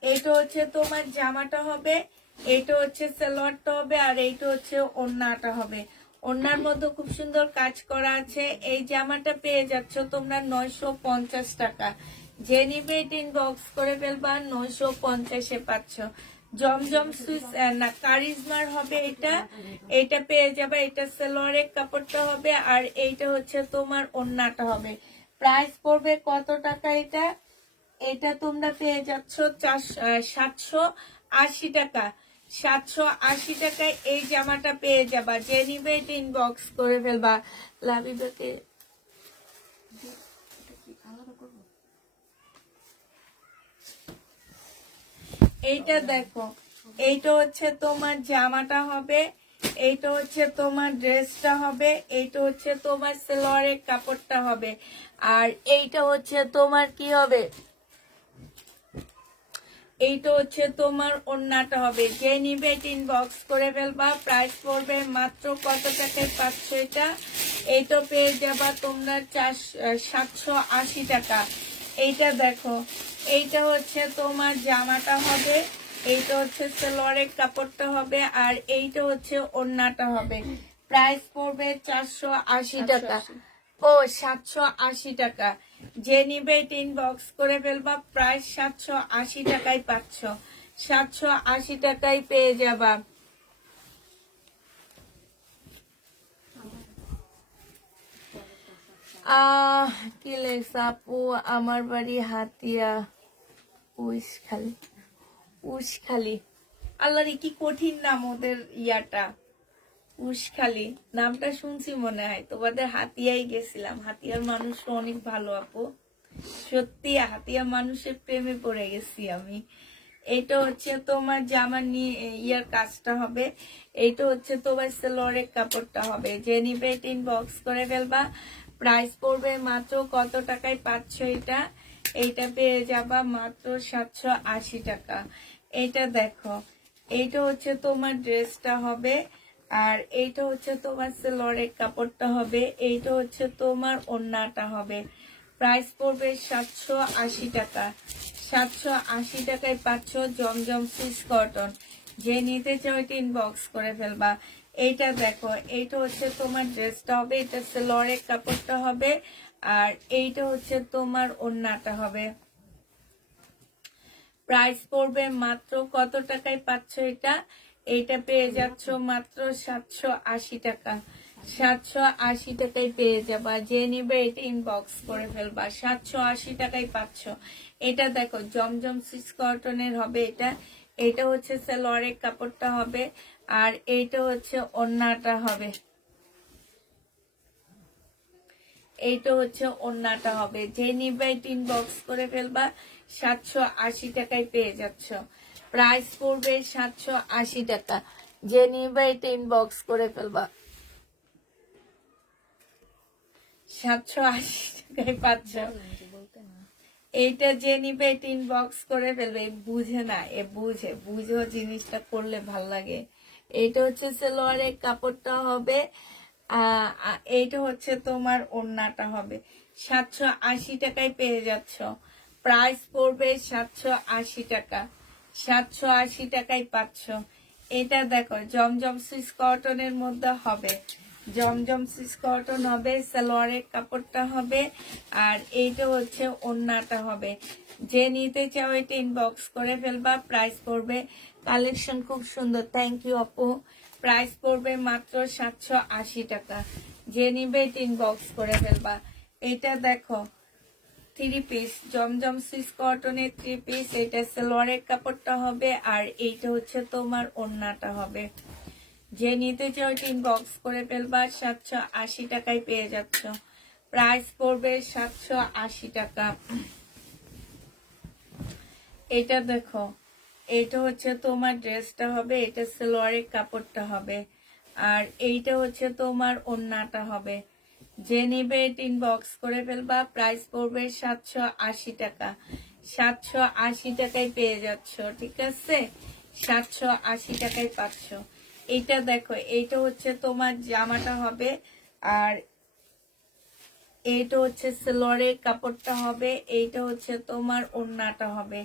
এটা হচ্ছে তোমার জামাটা হবে, এইটা হচ্ছে সালোয়ারটা হবে, আর এইটা হচ্ছে ওড়নাটা হবে। ওড়নার মধ্যে খুব সুন্দর কাজ করা আছে। এই জামাটা পেয়ে যাচ্ছ তোমরা 950 টাকা। যে নিবে এটা ইনবক্স করে ফেলবা। 950-এ পাচ্ছ। জমজম সুইস না কারিজমার হবে এটা, এটা পেয়ে যাবে। এটা সেলোয়ারের কাপড়টা হবে আর এইটা হচ্ছে তোমার ওড়নাটা হবে। প্রাইস পড়বে কত টাকা এটা? এটা তোমরা পেয়ে যাচ্ছ 780 টাকা। 780 টাকায় এই জামাটা পেয়ে যাবা। যে নিবে এটা ইনবক্স করে ফেলবা। লাভিবাকে এইটা দেখো, এইটা হচ্ছে তোমার জামাটা হবে, এইটা হচ্ছে তোমার ড্রেসটা হবে, এইটা হচ্ছে তোমার সেলোয়ারের কাপড়টা হবে, আর এইটা হচ্ছে তোমার কি হবে, এইটা হচ্ছে তোমার ওড়নাটা হবে। যে নিবে এটা ইনবক্স করে ফেলবা। প্রাইস পড়বে মাত্র কত টাকায় পাচ্ছ এটা? এইটা পেয়ে যাবা তোমরা 780 টাকা। এইটা দেখো, এইটা হচ্ছে তোমার জামাটা হবে, এইটা হচ্ছে সেলোয়ারের কাপড়টা হবে, আর এইটা হচ্ছে ওড়নাটা হবে। প্রাইস পড়বে 480 টাকা। ও 780 টাকা। যে নিবে এটা ইনবক্স করে ফেলবা। প্রাইস 780 টাকায় পাচ্ছ। 780 টাকায় পেয়ে যাবা। কি লেখছে আপু? আমার বাড়ি হাতিয়া উইশখালী। উশখালী, আল্লাহরে কি কঠিন নাম ওদের ইয়াটা। উশখালী নামটা শুনছি মনে হয়। তোমাদের হাতিয়াই গেছিলাম। হাতিয়ার মানুষ অনেক ভালো আপু, সত্যি হাতিয়া মানুষের প্রেমে পড়ে গেছি আমি। এটা হচ্ছে তোমার জামা ইয়ার কাজটা হবে, এইটা হচ্ছে তোমার সেলোয়ারের কাপড়টা হবে। যে নিবে এটা ইনবক্স করে ফেলবা। প্রাইস পড়বে মাত্র কত টাকায় পাচ্ছ এটা? এইটা পেয়ে যাবা মাত্র 780 টাকা। এটা দেখো, এইটা হচ্ছে তোমার ড্রেসটা হবে, আর এইটা হচ্ছে তোমার সেলোয়ারের কাপড়টা হবে, এইটা হচ্ছে তোমার ওড়নাটা হবে। প্রাইস পড়বে 780 টাকা। 780 টাকায় পাচ্ছ জমজম সুইস কটন। যে নিতে চাও এটা ইনবক্স করে ফেলবা। এইটা দেখো, এইটা হচ্ছে তোমার ড্রেসটা হবে, এটা সেলোয়ারের কাপড়টা হবে, আর এইটা হচ্ছে তোমার ওড়নাটা হবে। প্রাইস পড়বে মাত্র কত টাকায় পাচ্ছ এটা? এইটা পেয়ে যাচ্ছ মাত্র 780 টাকা। 780 টাকায় পেয়ে যাবা। যে নিবে এটা ইনবক্স করে ফেলবা। 780 টাকায় পাচ্ছ। এটা দেখো জমজম সুইস কটনের হবে এটা, এটা হচ্ছে সালোয়ারের কাপড়টা হবে, আর এইটা হচ্ছে ওড়নাটা হবে, এইটা হচ্ছে ওড়নাটা হবে। যে নিবে এটা ইনবক্স করে ফেলবা। 780 টাকায় পেয়ে যাচ্ছ। প্রাইস পড়বে 780 টাকা। যে নিবে এটা ইনবক্স করে ফেলবা। 780 টাকায় পাচ্ছ। এইটা যে নিবে এটা ইনবক্স করে ফেলবে। বুঝে না, এ বুঝে, বুঝেও জিনিসটা করলে ভাল লাগে। এইটা হচ্ছে সালোয়ারের কাপড়টা হবে, এইটা হচ্ছে তোমার ওড়নাটা হবে। 780 টাকায় পেয়ে যাচ্ছ। প্রাইস পড়বে 780 টাকা। 780 টাকায় পাচ্ছ। এটা দেখো জমজম সুইস কটনের মধ্যে হবে, জমজম সুইস কটন হবে, সালোয়ারের কাপড়টা হবে, আর এইটা হচ্ছে ওড়নাটা হবে। যে নিতে চাও এটা ইনবক্স করে ফেলবা। প্রাইস পড়বে, কালেকশন খুব সুন্দর, থ্যাংক ইউ আপু। প্রাইস পড়বে মাত্র 780 টাকা। যে নিবে এটা ইনবক্স করে ফেলবা। এটা দেখো 3 পিস জমজম সুইস কটনের 3 পিস, এটা সালোয়ারের কাপড়টা হবে, আর এইটা হচ্ছে তোমার ওড়নাটা হবে। যে নিতে চাও এটা ইনবক্স করে ফেলবা। 780 টাকায় পেয়ে যাচ্ছ। প্রাইস পড়বে 780 টাকা। এটা দেখো, এটা হচ্ছে তোমার ড্রেসটা হবে, এটা সালোয়ারের কাপড়টা হবে, আর এইটা হচ্ছে তোমার ওড়নাটা হবে। যে নিবে এটা ইনবক্স করে ফেলবা। প্রাইস পড়বে 780 টাকা। 780 টাকায় পেয়ে যাচ্ছ, ঠিক আছে? 780 টাকায় পাচ্ছ। এটা দেখো, এইটা হচ্ছে তোমার জামাটা হবে, আর এইটা হচ্ছে সালোয়ারের কাপড়টা হবে, এইটা হচ্ছে তোমার ওড়নাটা হবে।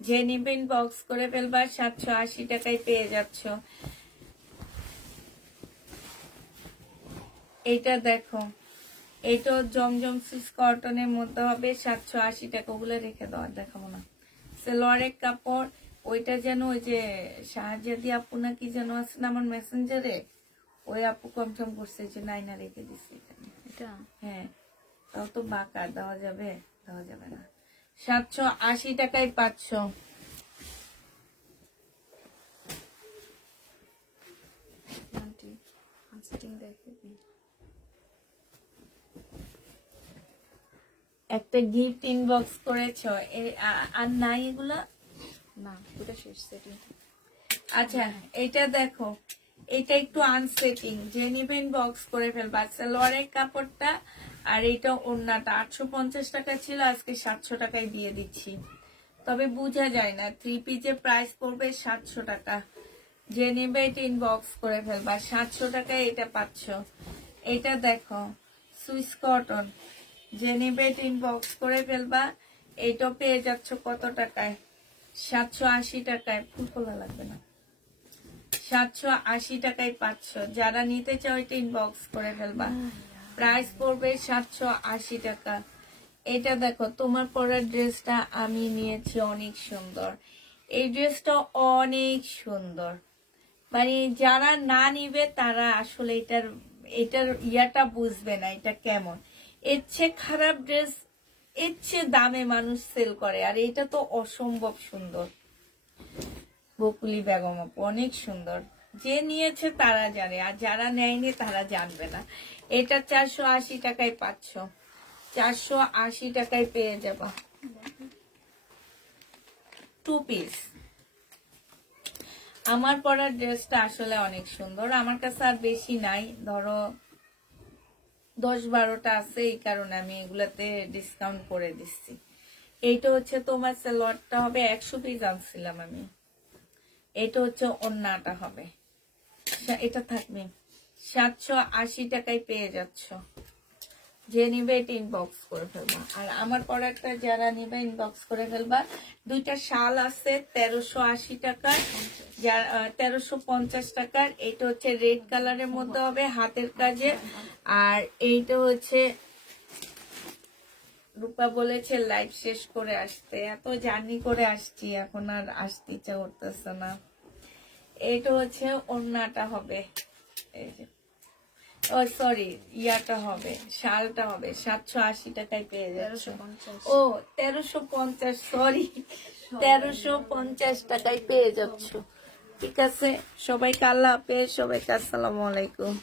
যে নিবে ইনবক্স করে ফেলবা। 780 টাকায় পেয়ে যাচ্ছ। এটা দেখো, এটা জমজম সুইস কটনের মধ্যে হবে, 780 টাকা। ওগুলো রেখে দেওয়া, দেখাবো না। সালোয়ারের কাপড়, ওইটা যেন ওই যে শাহজাদি আপু না কি যেন আছে না আমার মেসেঞ্জারে, ওই আপু কনফার্ম করছে যে নাইনা রেখে দিচ্ছে এখানে। এটা হ্যাঁ, তাও তো বাঁকা, দেওয়া যাবে? দেওয়া যাবে না। 780 টাকায় 500। আন্টি আনসেটিং দেখে দিন। একটা গিফট ইনবক্স করেছ আর নাই এগুলা? না পুরো শেষ সেটিং। আচ্ছা এটা দেখো, এটা একটু আনসেটিং, যে নিবেন বক্স করে ফেলবা। সালোয়ারের কাপড়টা আর এটা ওড়নাটা 850 টাকা ছিল, আজকে 700 টাকায় দিয়ে দিচ্ছি। তবে বোঝা যায় না, 3 পিসের প্রাইস পড়বে 700 টাকা। যে নেবে এটা ইনবক্স করে ফেলবা, 700 টাকায় এটা পাচ্ছ। এটা দেখো সুইস কটন, যে নেবে এটা ইনবক্স করে ফেলবা, এটা পেয়ে যাচ্ছ কত টাকায়? 780 টাকায়। ফুল খোলা লাগবে না, 780 টাকায় পাচ্ছ। যারা নিতে চাও এটা ইনবক্স করে ফেলবা, প্রাইস পড়বে 780 টাকা। এটা দেখো, তোমার পরার ড্রেসটা আমি নিয়েছি, অনেক সুন্দর। এই ড্রেসটা অনেক সুন্দর, মানে যারা না নিবে তারা আসলে এটার ইয়াটা বুঝবে না, এটা কেমন। এর চেয়ে খারাপ ড্রেস, এর চেয়ে দামে মানুষ সেল করে, আর এটা তো অসম্ভব সুন্দর। বকুলি বেগম আপু, অনেক সুন্দর। যে নিয়েছে তারা জানে, আর যারা নেয়নি তারা জানবে না। এটা 480 টাকায় পাচ্ছ, 480 টাকায় পেয়ে যাবা 2 পিস। আমার পরার ড্রেসটা আসলে অনেক সুন্দর। আমার কাছে আর বেশি নাই, ধরো 10-12টা আছে, এই কারণে আমি এগুলাতে ডিসকাউন্ট করে দিচ্ছি। এইটা হচ্ছে তোমার সালোয়ারটা হবে, 100 পিস আনছিলাম আমি। এটা হচ্ছে ওড়নাটা হবে, এটা থাকবে 780 টাকায় পেয়ে যাচ্ছ। যে নিবে এটা ইনবক্স করে ফেলবা। আর আমার প্রোডাক্টটা যারা নিবে ইনবক্স করে ফেলবা। দুইটা শাল আছে 1380 টাকার, 1350 টাকার। এটা হচ্ছে রেড কালারের মধ্যে হবে, হাতের কাজে। আর এইটা হচ্ছে, রূপা বলেছে লাইভ শেষ করে আসতে, এত জার্নি করে আসছি, এখন আর আসতে ইচ্ছা করতেছে না। এটা হচ্ছে ওড়নাটা হবে, এই যে, ও সরি, ইয়াটা হবে, শালটা হবে 780 টাকায় পেয়ে যাচ্ছ। 1350। ও 1350, সরি, 1350 টাকায় পেয়ে যাচ্ছ। ঠিক আছে, সবাইকে আল্লাহ হাফেজ, সবাইকে আসসালামু আলাইকুম।